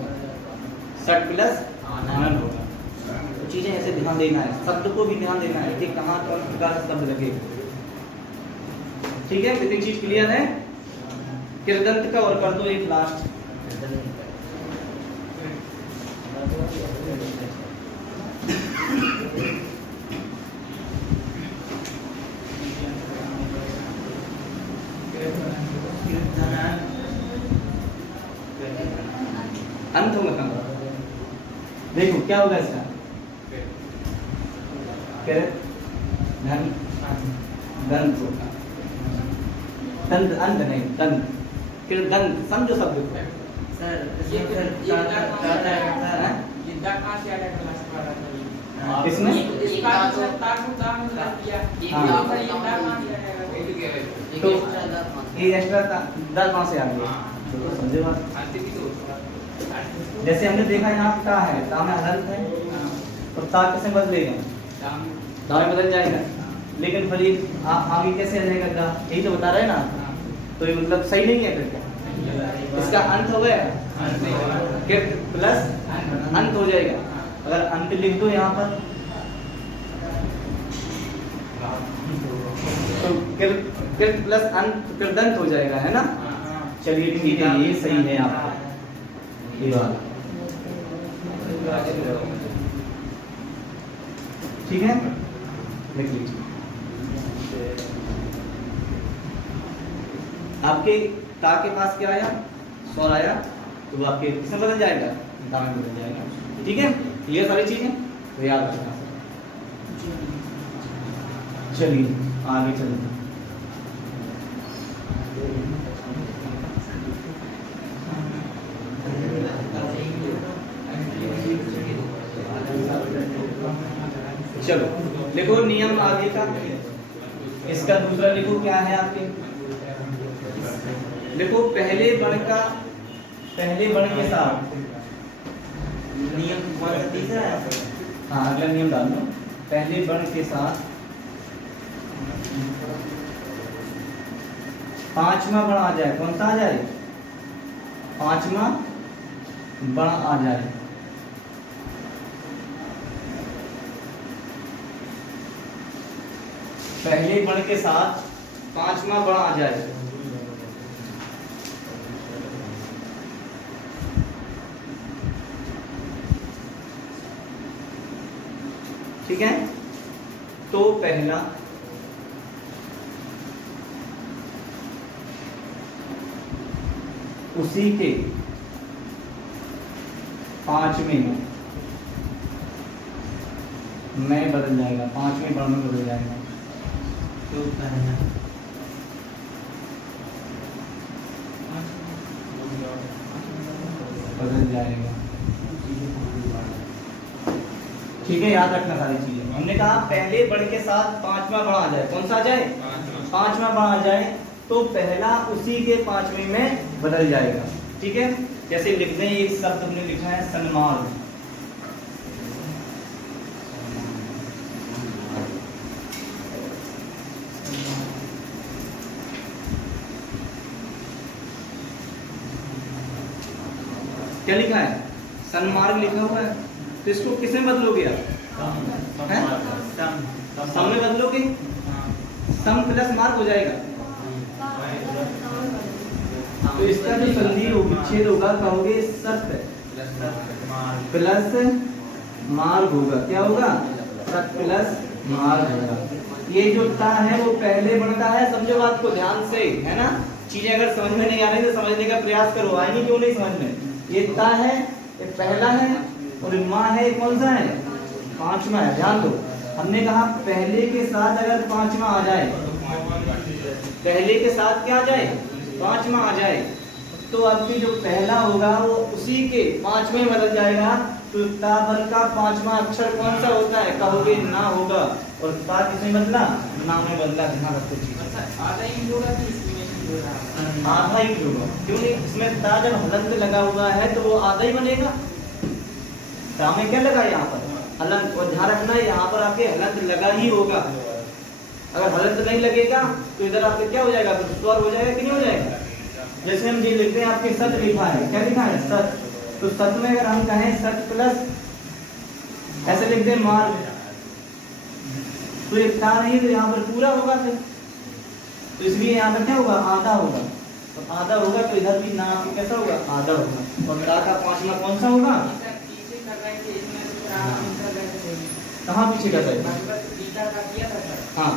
सट प्लस आनंद होगा। तो चीजें ऐसे ध्यान देना है, शब्द को भी ध्यान देना है कि कहाँ कौन प्रकार से शब्द लगेगा। ठीक है, कितनी चीज क्लियर है? किरदंत का और कर दो एक लास्ट। अंत होगा कहाँ? देखो क्या होगा इसका? धन दंत होगा, दंत अंत नहीं, दंत। फिर दंत समझो शब्द को सर। किसमें? तो ये एक्स्ट्रा दाल कहाँ से आ गया? तो समझे बात? जैसे हमने देखा यहाँ ता है, ता में हलंत है, तो ता कैसे बदलेगा? ता में बदल जाएगा, लेकिन फिर आगे कैसे आ जाएगा? दा, यही तो बता रहे हैं ना। तो ये मतलब सही नहीं है फिर क्या? इसका अंत हो गया, किर प्लस अंत हो जाएगा। अगर अंत लिख दो यहाँ पर, तो किर प्लस अंत किरदंत हो जाएगा, है ना? चलिए ठीक है, ये सही है आपका ये बात, ठीक है? लिख लीजिए। आपके ता के पास क्या आया? स्वर आया, तो वो आपके किसमें बदल जाएगा? ता में बदल जाएगा। ठीक है, ये सारी चीजें तो याद रखना। चलिए आगे चलते। चलो देखो नियम आगे का, इसका दूसरा लिखो क्या है आपके? देखो पहले वर्ण के साथ नियम कौन सा तीसरा है? हाँ अगला नियम डाल दो। पहले वर्ण के साथ पांचवा वर्ण आ जाए, कौन सा आ जाए? पांचवा वर्ण आ जाए। पहले वर्ण के साथ पांचवा वर्ण आ जाए। ठीक है, तो पहला उसी के पांचवें में बदल जाएगा, पांचवें वर्ण में बदल जाएगा। तो पहला बदल जाएगा। ठीक है, याद रखना सारी चीजें। हमने कहा पहले वर्ण के साथ पांचवा वर्ण आ जाए, कौन सा आ जाए? पांचवा वर्ण आ जाए तो पहला उसी के पांचवें में बदल जाएगा। ठीक है, जैसे लिख दें, एक शब्द हमने लिखा है सन्मार्ग। क्या लिखा है? सन्मार्ग लिखा हुआ है, तो इसको किसमें बदलोगे आप? सम में बदलोगे, सम प्लस मार्ग हो जाएगा। तो इसका जो संधि विच्छेद होगा कहोगे सत्य प्लस मार्ग होगा। क्या होगा? सत्य प्लस मार्ग होगा। ये जो ता है वो पहले वर्ण का है, समझो बात को ध्यान से, है ना। चीजें अगर समझ में नहीं आ रही तो समझने का प्रयास करो, आएंगी क्यों नहीं समझ में। ये ता है, ये पहला है, और माँ है, कौन सा है? पांचवा है। ध्यान दो, हमने कहा पहले के साथ अगर पांचवा आ जाए, पहले के साथ क्या आ जाए? पांचवा आ जाए, तो आपकी जो पहला होगा वो उसी के पांचवें में बदल जाएगा। तो ता वर्ग का पांचवा अक्षर कौन सा होता है? कहोगे ना होगा। और ता किसमें बदला? ना में बदला। ध्यान रखो चीज, आधा ही होगा कि इसमें होगा? आधा ही होगा। क्यों नहीं? इसमें ता जब हलंत लगा हुआ है तो वो आधा ही बनेगा। ता में क्या लगा? यहाँ पर हलंत। और ध्यान रखना यहाँ पर आपके हलंत लगा ही होगा। अगर हलंत नहीं लगेगा तो इधर आपके क्या हो जाएगा? स्वर हो जाएगा कि नहीं हो जाएगा? जैसे हम जी लिखते हैं, आपके सत लिखा है, क्या लिखा है? सत। तो सत में अगर हम कहें सत प्लस, ऐसे लिखते हैं मार्ग, तो ये ता नहीं, तो यहाँ पर पूरा होगा फिर। तो इसलिए यहाँ पर क्या होगा? आधा होगा। तो आधा होगा तो इधर भी ना आपके कैसा होगा? आधा होगा। और ता का पांचवा कौन सा होगा? कहाँ पीछे कर रहे हैं? हाँ,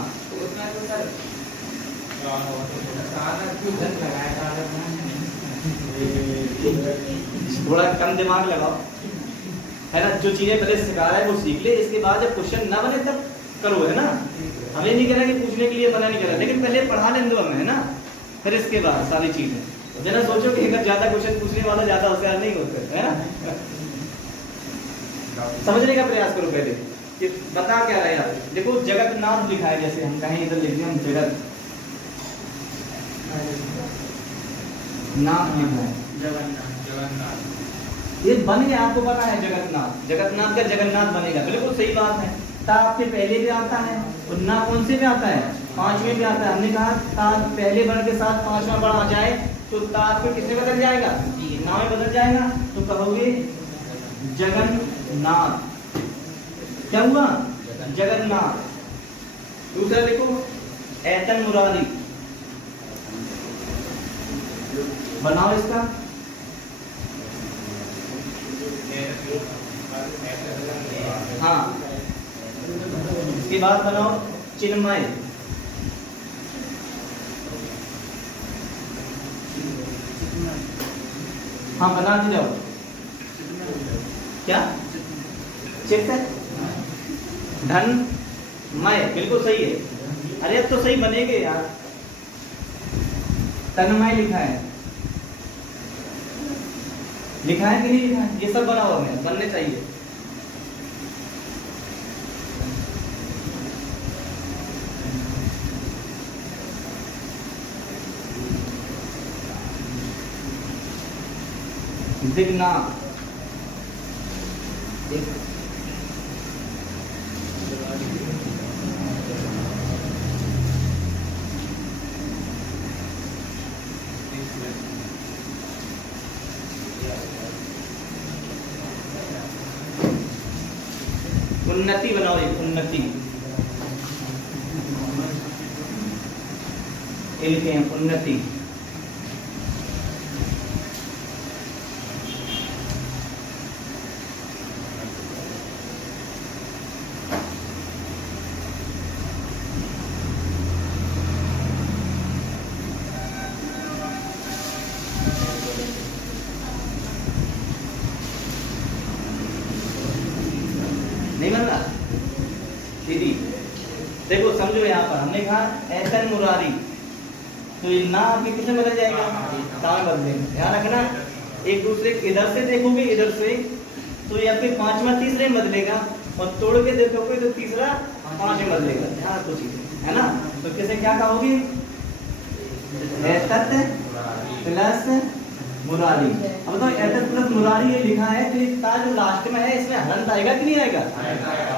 थोड़ा कम दिमाग लगाओ, है ना। जो चीजें पहले सिखा रहा है वो सीख ले, इसके बाद जब क्वेश्चन ना बने तब करो, है ना। हमें नहीं कह रहा कि पूछने के लिए मना नहीं कर रहा, लेकिन पहले पढ़ा लें दो हमें, है ना। फिर इसके बाद सारी चीजें जना सोचो कि अगर ज्यादा क्वेश्चन पूछने वाला ज्यादा होशियार नहीं होते, है ना। समझने का प्रयास करो पहले कि बता क्या रहे आप। देखो जगन्नाथ लिखा है, जैसे हम कहें इधर लिख दें हम जगत नाथ लिखा है, जगन्नाथ। ये बन गया, आपको पता है जगन्नाथ। जगन्नाथ का जगन्नाथ बनेगा, बिल्कुल सही बात है। ता आपके पहले भी आता है और ना कौन से भी आता है? पांचवें भी आता है। हमने कहा ता पहले वर्ण के साथ पांचवा वर्ण आ जाए तो ता आपके किसमें बदल जाएगा? ना में बदल जाएगा। तो कहोगे जगन्नाथ। क्या हुआ? जगन्नाथ। दूसरा देखो ऐतन मुरारी, बनाओ इसका। हाँ, इसके बाद बनाओ चिन्मय। हाँ, बना के जाओ। क्या चित है? धन मय, बिल्कुल सही है। अरे अब तो सही बनेगे यार। तन्मय लिखा है, लिखा है कि नहीं लिखा है? ये सब बना हुआ है, बनने चाहिए। दिगना उन्नति बनाओ, एक उन्नति ये लिखे हैं उन्नति। नहीं बन रहा दीदी, देखो समझो, यहाँ पर हमने कहा एहसन मुरारी, तो ये ना आपके किसमें बदल जाएगा, ता में बदलेंगे। ध्यान रखना, एक दूसरे इधर से देखोगे इधर से तो या फिर पांचवा तीसरे में बदलेगा, और तोड़ के देखोगे तो तीसरा पांच में बदलेगा। ध्यान रखो चीजें, है ना। तो किसे क्या कहोगे, एहसत प्लस मुरारी। अब तो एहसत प्लस मुरारी ये लिखा है, तो इसका जो लास्ट में है इसमें हलंत आएगा कि नहीं आएगा,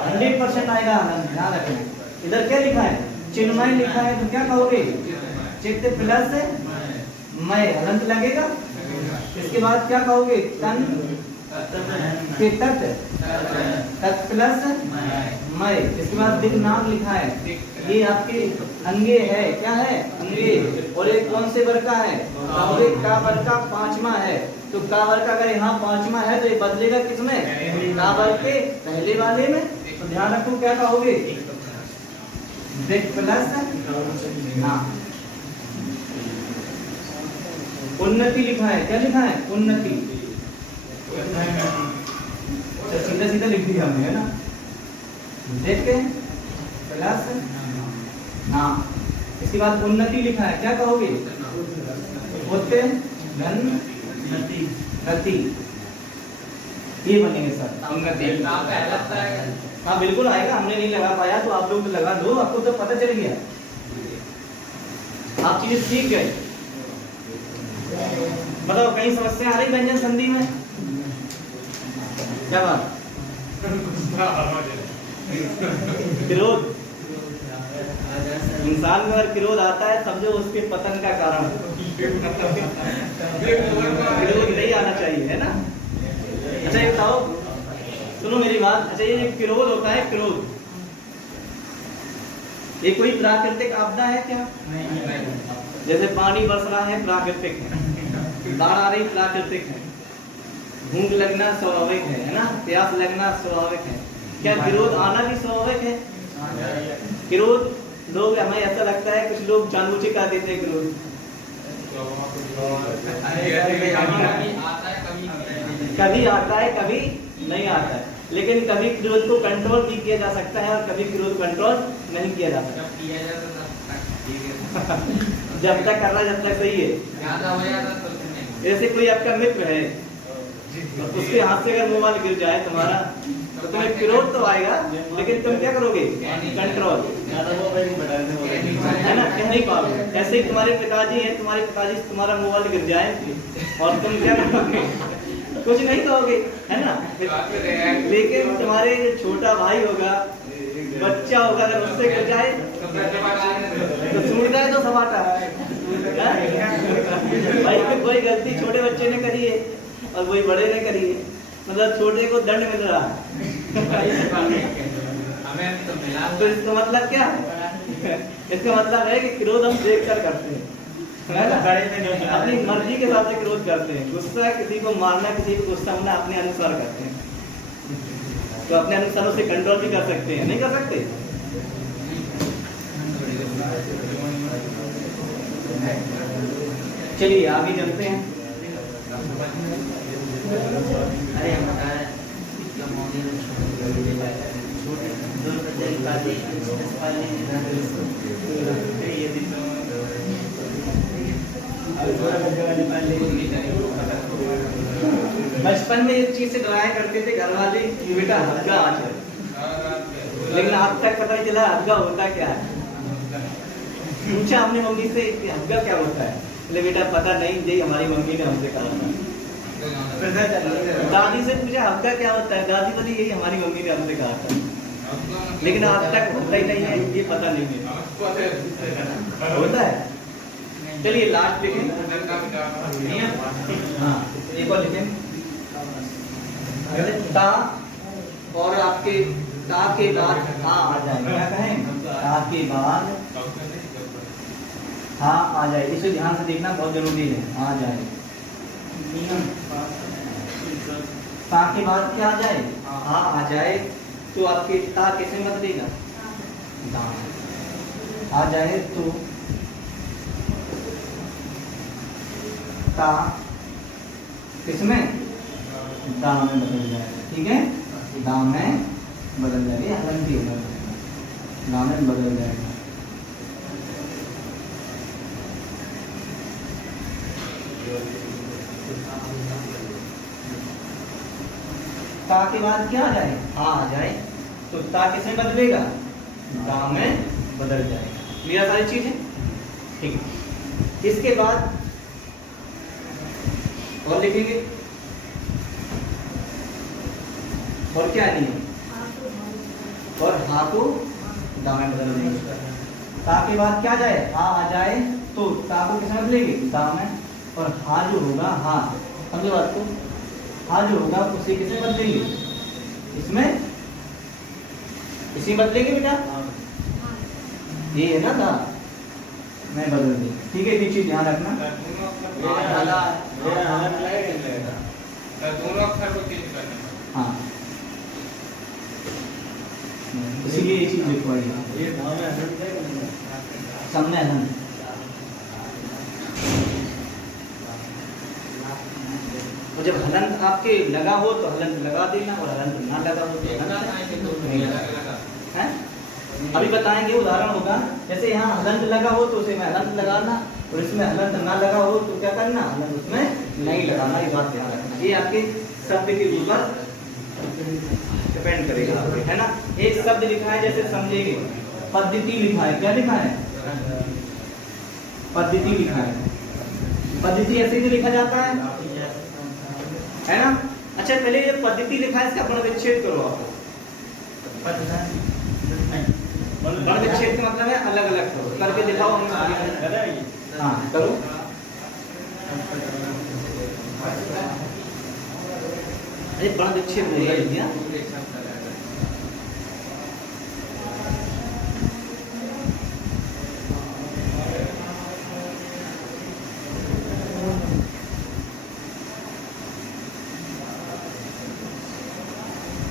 100% आएगा हलंत। ध्यान रखना, इधर क्या लिखा है, चिन्मय लिखा है, तो क्या कहोगे, चित्त प्लस मय, हलंत लगेगा। इसके बाद क्या कहोगे, तन के तत्, तत् प्लस मय। इसके बाद दिग नाम लिखा है, ये आपके अंगे है, क्या है, अंगे। और एक कौन से वर्ग का है, कहोगे का वर्ग का पांचवा है। तो का वर्ग का अगर यहाँ पांचवा है तो ये बदलेगा किसमें, का वर्ग के पहले वाले में। तो ध्यान रखो क्या कहोगे, दिग प्लस हाँ उन्नति लिखा है, क्या लिखा है, उन्नति। सीधा सीधा लिख दिया हमने, है ना। देख के प्लस हाँ, इसके बाद उन्नति लिखा है, क्या कहोगे, होते धन नति, ये बनेंगे सर उन्नति। हाँ बिल्कुल आएगा, हमने नहीं लगा पाया तो आप लोग लगा दो, आपको तो पता चल गया, आप चीजें सीख गए। बताओ कहीं समस्या आ रही व्यंजन संधि में, क्या बात, क्रोध, इंसान में अगर क्रोध आता है समझो उसके पतन का कारण, क्रोध नहीं आना चाहिए, है ना। अच्छा ये बताओ, सुनो मेरी बात। अच्छा ये क्रोध होता है, क्रोध ये कोई प्राकृतिक आपदा है क्या, जैसे पानी बरस रहा है प्राकृतिक है, बाढ़ आ रही प्राकृतिक है, भूख लगना स्वाभाविक है ना, प्यास लगना स्वाभाविक है। क्या विरोध आना भी स्वाभाविक है, विरोध लोग हमें ऐसा लगता है कुछ लोग जानबूझ कर देते हैं विरोध, कभी आता है कभी नहीं आता है, लेकिन कभी विरोध को कंट्रोल भी किया जा सकता है और कभी विरोध कंट्रोल नहीं किया जा सकता। जब तक करना जब तक सही है। जैसे कोई आपका मित्र है, उसके हाथ से अगर मोबाइल गिर जाए तुम्हारा, तो तुम्हें विरोध तो आएगा, लेकिन तुम क्या करोगे, कंट्रोल, है ना, कह नहीं पाओगे। ऐसे ही तुम्हारे पिताजी हैं, तुम्हारे पिताजी से तुम्हारा मोबाइल गिर जाए और तुम क्या करोगे, कुछ नहीं कहोगे, है ना। लेकिन तुम्हारे छोटा भाई होगा, बच्चा होगा, अगर उससे गिर जाए तो छूट जाए तो सपाटा। भाई कोई गलती छोटे बच्चे ने करी है और वही बड़े ने करी है, मतलब छोटे को दंड मिल रहा है। तो इसका मतलब क्या है, इसका मतलब है कि क्रोध हम देख कर करते हैं, अपनी मर्जी के साथ क्रोध करते हैं। गुस्सा किसी को मारना, किसी को गुस्सा होना अपने अनुसार करते हैं, तो अपने अनुसार उसे कंट्रोल भी कर सकते हैं, नहीं कर सकते। चलिए आगे चलते हैं। अरे हम बता रहे हैं बचपन में इस चीज से डराया करते थे घर वाले कि बेटा हग्गा आ जाए, लेकिन आज तक पता नहीं चला हग्गा होता क्या है। पूछा हमने मम्मी से कि हग्गा क्या होता है, बोले बेटा पता नहीं, जी हमारी मम्मी ने हमसे कहा था। दादी से पूछा हफ्ता क्या होता है, दादी बोली यही हमारी मम्मी ने हमसे कहा था, लेकिन आज तक होता ही नहीं है, ये पता नहीं है होता है। चलिए लास्ट लिखें, हाँ एक और लिखें, ता और आपके ता के बाद हाँ आ जाए, क्या कहें, ता के बाद हाँ आ जाए, इसे ध्यान से देखना बहुत जरूरी है, आ जाए। ता के बाद क्या आ जाए, हाँ आ जाए, तो आपके ता कैसे बदलेगा, दा आ जाए तो ता किसमें, दा में बदल जाएगा, ठीक है, दा में बदल जाएगा, हलन की होगा, दा में बदल जाएगा। ता के बाद क्या आ जाए, आ जाए, तो ता किसमें बदलेगा, दा में बदल जाएगा। मेरा सारी चीज है, ठीक है। इसके बाद और लिखेंगे, और क्या नहीं है, और हा को दा में बदल देंगे। ता के बाद क्या जाए, हा आ जाए, तो ता को किसमें बदलेंगे, दा में, और हा जो होगा, हा समझे बात को, हा जो होगा उसे किसे बदलेंगे, इसमें इसी बदलेंगे बेटा, ये है ना दा मैं बदल दूँ, ठीक है, ये चीज ध्यान रखना। हाँ इसीलिए ये चीज लिखवाई सामने हलन। और जब हलन आपके लगा हो तो हलन लगा देना, और हलन ना लगा हो तो है। अभी बताएंगे उदाहरण होगा, जैसे यहाँ हलंत लगा हो तो उसे में हलंत लगाना, और इसमें हलंत ना लगा हो तो क्या करना, हलंत उसमें नहीं लगाना, ये बात ध्यान रखना। ये आपके शब्द के ऊपर डिपेंड करेगा, है ना। एक शब्द लिखा है जैसे समझेंगे, पद्धति लिखा है, क्या लिखा है, पद्धति लिखा है, पद्धति ऐसे भी लिखा जाता है ना। अच्छा पहले ये पद्धति लिखा है, इसका पुनर्विच्छेद करो आप। पुनर्विच्छेद का मतलब है अलग अलग करो, करके दिखाओ हमें। हाँ करो, अरे पुनर्विच्छेद बोल रही है,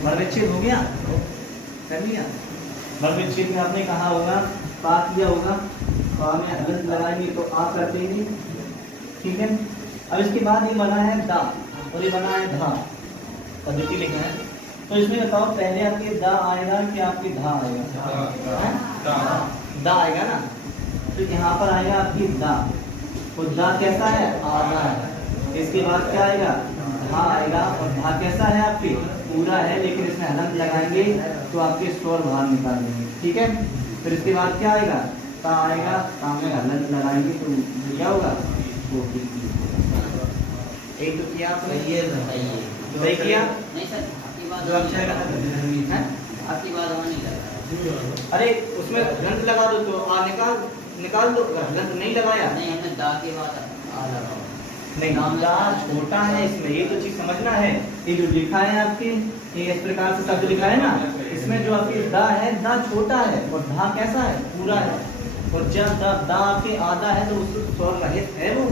पुनर्विच्छेद हो गया, कर लिया। पुनर्विच्छेद में आपने कहा होगा, पा किया होगा, पा में हलंत लगाएंगे तो आ कर देंगे, ठीक है। अब इसके बाद ये बना है दा और ये बना है धा, पद्धति लिखा है। तो इसमें बताओ पहले आपके दा आएगा कि आपकी धा आएगा, दा आएगा ना, तो यहाँ पर आएगा आपकी दा, तो दा कैसा है, आधा है। इसके बाद क्या आएगा, धा आएगा, और धा कैसा है आपकी, पूरा है, लेकिन इसमें हलंत लगाएंगे तो आपके स्वर बाहर निकाल देंगे, ठीक है। फिर इसके बाद क्या आएगा, ता आएगा, ता में हलंत लगाएंगे तो क्या होगा, वो एक तो किया आपने, सही किया नहीं सर, आपकी बात जो अक्षर का है, आपकी बात नहीं लगा। अरे उसमें हलंत लगा दो तो आ निकाल दो, हलंत नहीं लगाया, नहीं हमने दा के बाद आ लगा, नहीं दा छोटा है इसमें, ये तो चीज समझना है। ये जो लिखा है आपके, ये इस प्रकार से शब्द लिखा है ना, इसमें जो आपकी दा है, दा छोटा है, और धा कैसा है, पूरा है। और जब दा आपके आधा है तो उसको स्वर रहित है वो,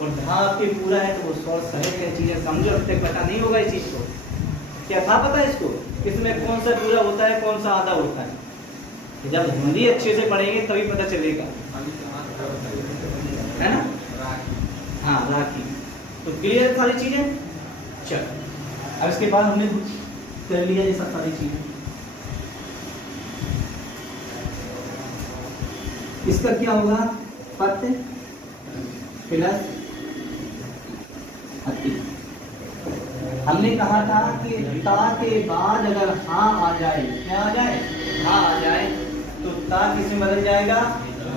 और धा आपके पूरा है तो वो स्वर सहित है। चीजें समझो, अब तक पता नहीं होगा इस चीज को, क्या था पता है इसको, किसमें कौन सा पूरा होता है, कौन सा आधा होता है। जब हिंदी अच्छे से पढ़ेंगे तभी पता चलेगा, है ना। हाँ राखी, तो क्लियर सारी चीजें। चल अब इसके बाद हमने कर लिया ये सब सारी चीजें। इसका क्या होगा, पत्ते प्लस अति। हमने कहा था कि ता के बाद अगर हाँ आ जाए, क्या आ जाए, हाँ आ जाए, तो ता किसमें बदल जाएगा,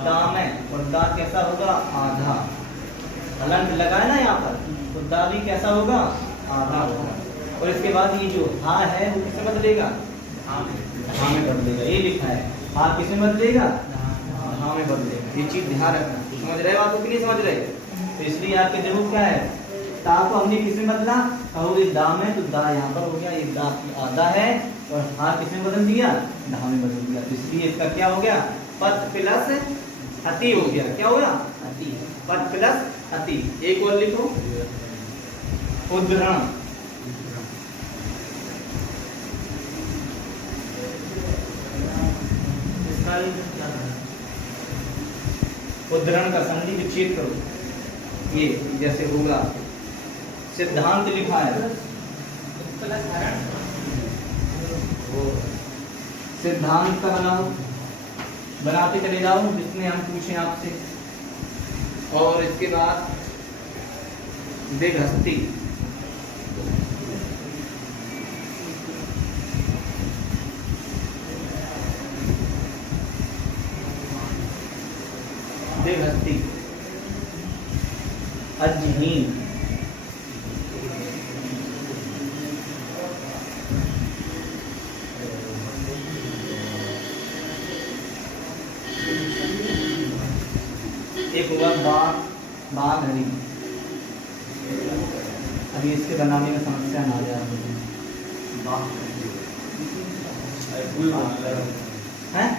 दा में, और दा कैसा होगा, आधा। हलंत लगा है ना यहाँ पर, तो दा भी कैसा होगा, आधा होगा। और इसके बाद ये जो हा है वो किसमें बदलेगा, हाँ में बदलेगा। ये लिखा है हा किसमें बदलेगा, हाँ में बदलेगा। ये चीज ध्यान रखना, समझ रहे हो आप कि नहीं समझ रहे। तो इसलिए आपके देखो क्या है, ता को हमने किसमें बदला, कहोगे दा में, तो दा यहाँ पर हो गया, ये दा आधा है, और हा किसमें बदल दिया, धा में बदल दिया। तो इसलिए इसका क्या हो गया, पद प्लस अति हो गया। क्या हो गया, अति। पद प्लस अति। एक और लिखो, उद्धरण। उद्धरण का संधि विच्छेद करो। ये जैसे होगा, सिद्धांत लिखा है, सिद्धांत का बनाओ, बनाते चले जाओ जितने हम पूछे आपसे। और इसके बाद दिघस्ती, दिघस्ती, अज्ञहीन, एक होगा बाघ, बाघ हरी। अभी इसके बनाने में समस्या ना आ जाए हैं।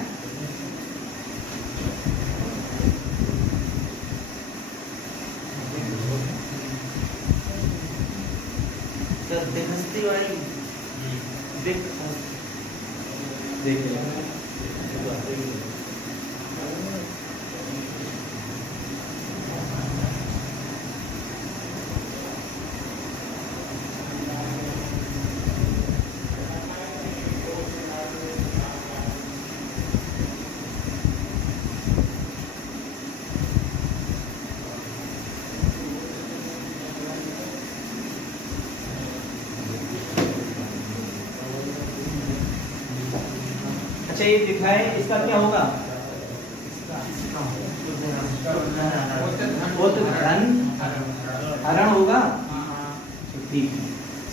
तो दिघस्ती वाली देख अच्छा, ये दिखाए इसका क्या होगा, धन हरण होगा। ठीक है।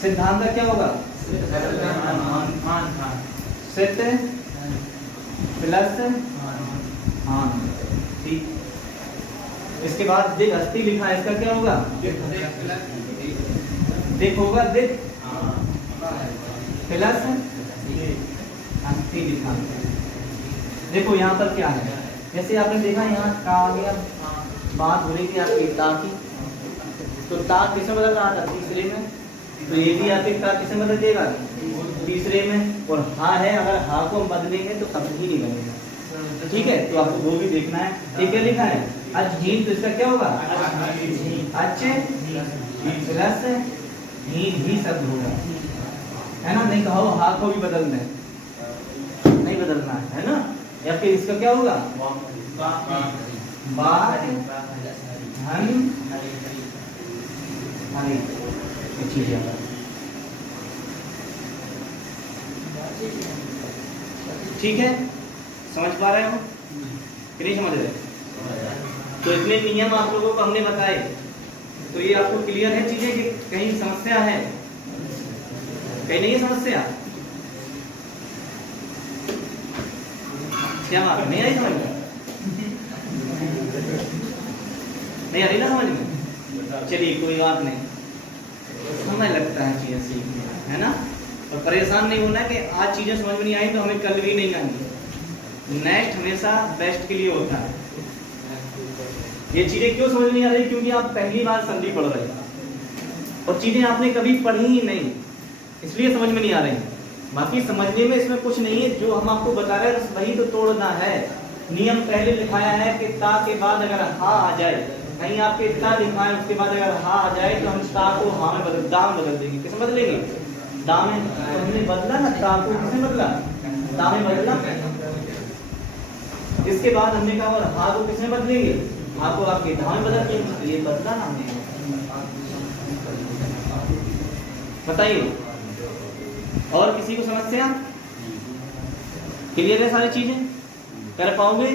सिद्धांत का क्या होगा, सिद्ध प्लस हाँ। ठीक। इसके बाद दिघस्ती लिखा है, इसका क्या होगा, दिख होगा, दिख प्लस हस्ती लिखा। देखो यहाँ पर क्या है, जैसे आपने देखा यहाँ का आ गया, बात हो रही थी आपकी ता की, तो ता किसमें बदल रहा था, तीसरे में। तो ये भी आपके ता किसमें बदल देगा, तीसरे में। और हा है, अगर हा को हम बदलेंगे तो शब्द ही नहीं बनेगा। ठीक है, तो आपको वो भी देखना है। ये क्या लिखा है, अज्ञहीन, तो इसका क्या होगा, अच्छे प्लस हीन ही शब्द होगा, है ना। नहीं कहो हा को भी बदल दें, नहीं बदलना है ना। या फिर इसका क्या होगा, बाघ धन हरी। ठीक है, समझ पा रहे हो कि नहीं समझ रहे। तो इतने नियम आप लोगों को हमने बताए, तो ये आपको क्लियर है चीजें कि कहीं समस्या है, कहीं नहीं है समस्या। क्या बात है, नहीं आई समझ में, नहीं आ रही ना समझ में। चलिए कोई बात नहीं, समय लगता है चीजें सीखने, है ना। और परेशान नहीं होना कि आज चीजें समझ में नहीं आई तो हमें कल भी नहीं आएंगी। नेक्स्ट हमेशा बेस्ट के लिए होता है। ये चीजें क्यों समझ नहीं आ रही, क्योंकि आप पहली बार संधि पढ़ रहे हैं और चीजें आपने कभी पढ़ी ही नहीं, इसलिए समझ में नहीं आ रही। बाकी समझने में इसमें कुछ नहीं है, जो हम आपको बता रहे हैं वही तो तोड़ना है। नियम पहले लिखाया है कि ता के बाद अगर हा आ जाए, कहीं आपके ता लिखा है उसके बाद अगर हा आ जाए तो हम ता को हा में बदल, दा में बदल देंगे। किसमें बदलेंगे, दा में। तो हमने बदला ना, ता को किसमें बदला, दा में बदला। इसके बाद हमने कहा और हा को किसमें बदलेंगे, हा को आपके धा में बदल देंगे। ये बदला ना हमने, बताइए। और किसी को समस्या, क्लियर है सारी चीजें, कर पाओगे,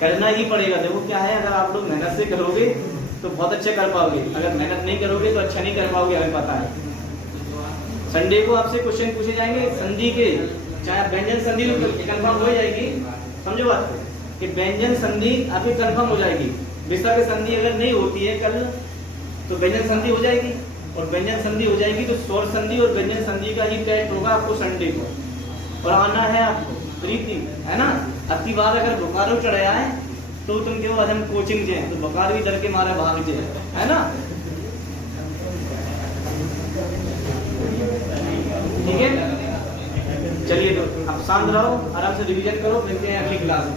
करना ही पड़ेगा। देखो क्या है, अगर आप लोग मेहनत से करोगे तो बहुत अच्छे कर पाओगे, अगर मेहनत नहीं करोगे तो अच्छा नहीं कर पाओगे, हमें पता है। संडे को आपसे क्वेश्चन पूछे जाएंगे संधि के, चाहे आप व्यंजन संधि कंफर्म हो जाएगी, समझो बात को, कि व्यंजन संधि आपकी कंफर्म हो जाएगी। विसर्ग संधि अगर नहीं होती है कल तो व्यंजन संधि हो जाएगी, और व्यंजन संधि हो जाएगी तो स्वर संधि और व्यंजन संधि का ही टेस्ट होगा आपको संडे को, और आना है आपको प्रीति, है ना। अब की बार अगर बुखार चढ़ आया है तो तुम क्यों हम कोचिंग जे तो बुखार भी डर के मारे भाग जे, है ना। ठीक है, चलिए तो अब शांत रहो, आराम से रिवीजन करो, मिलते हैं अगली क्लास में।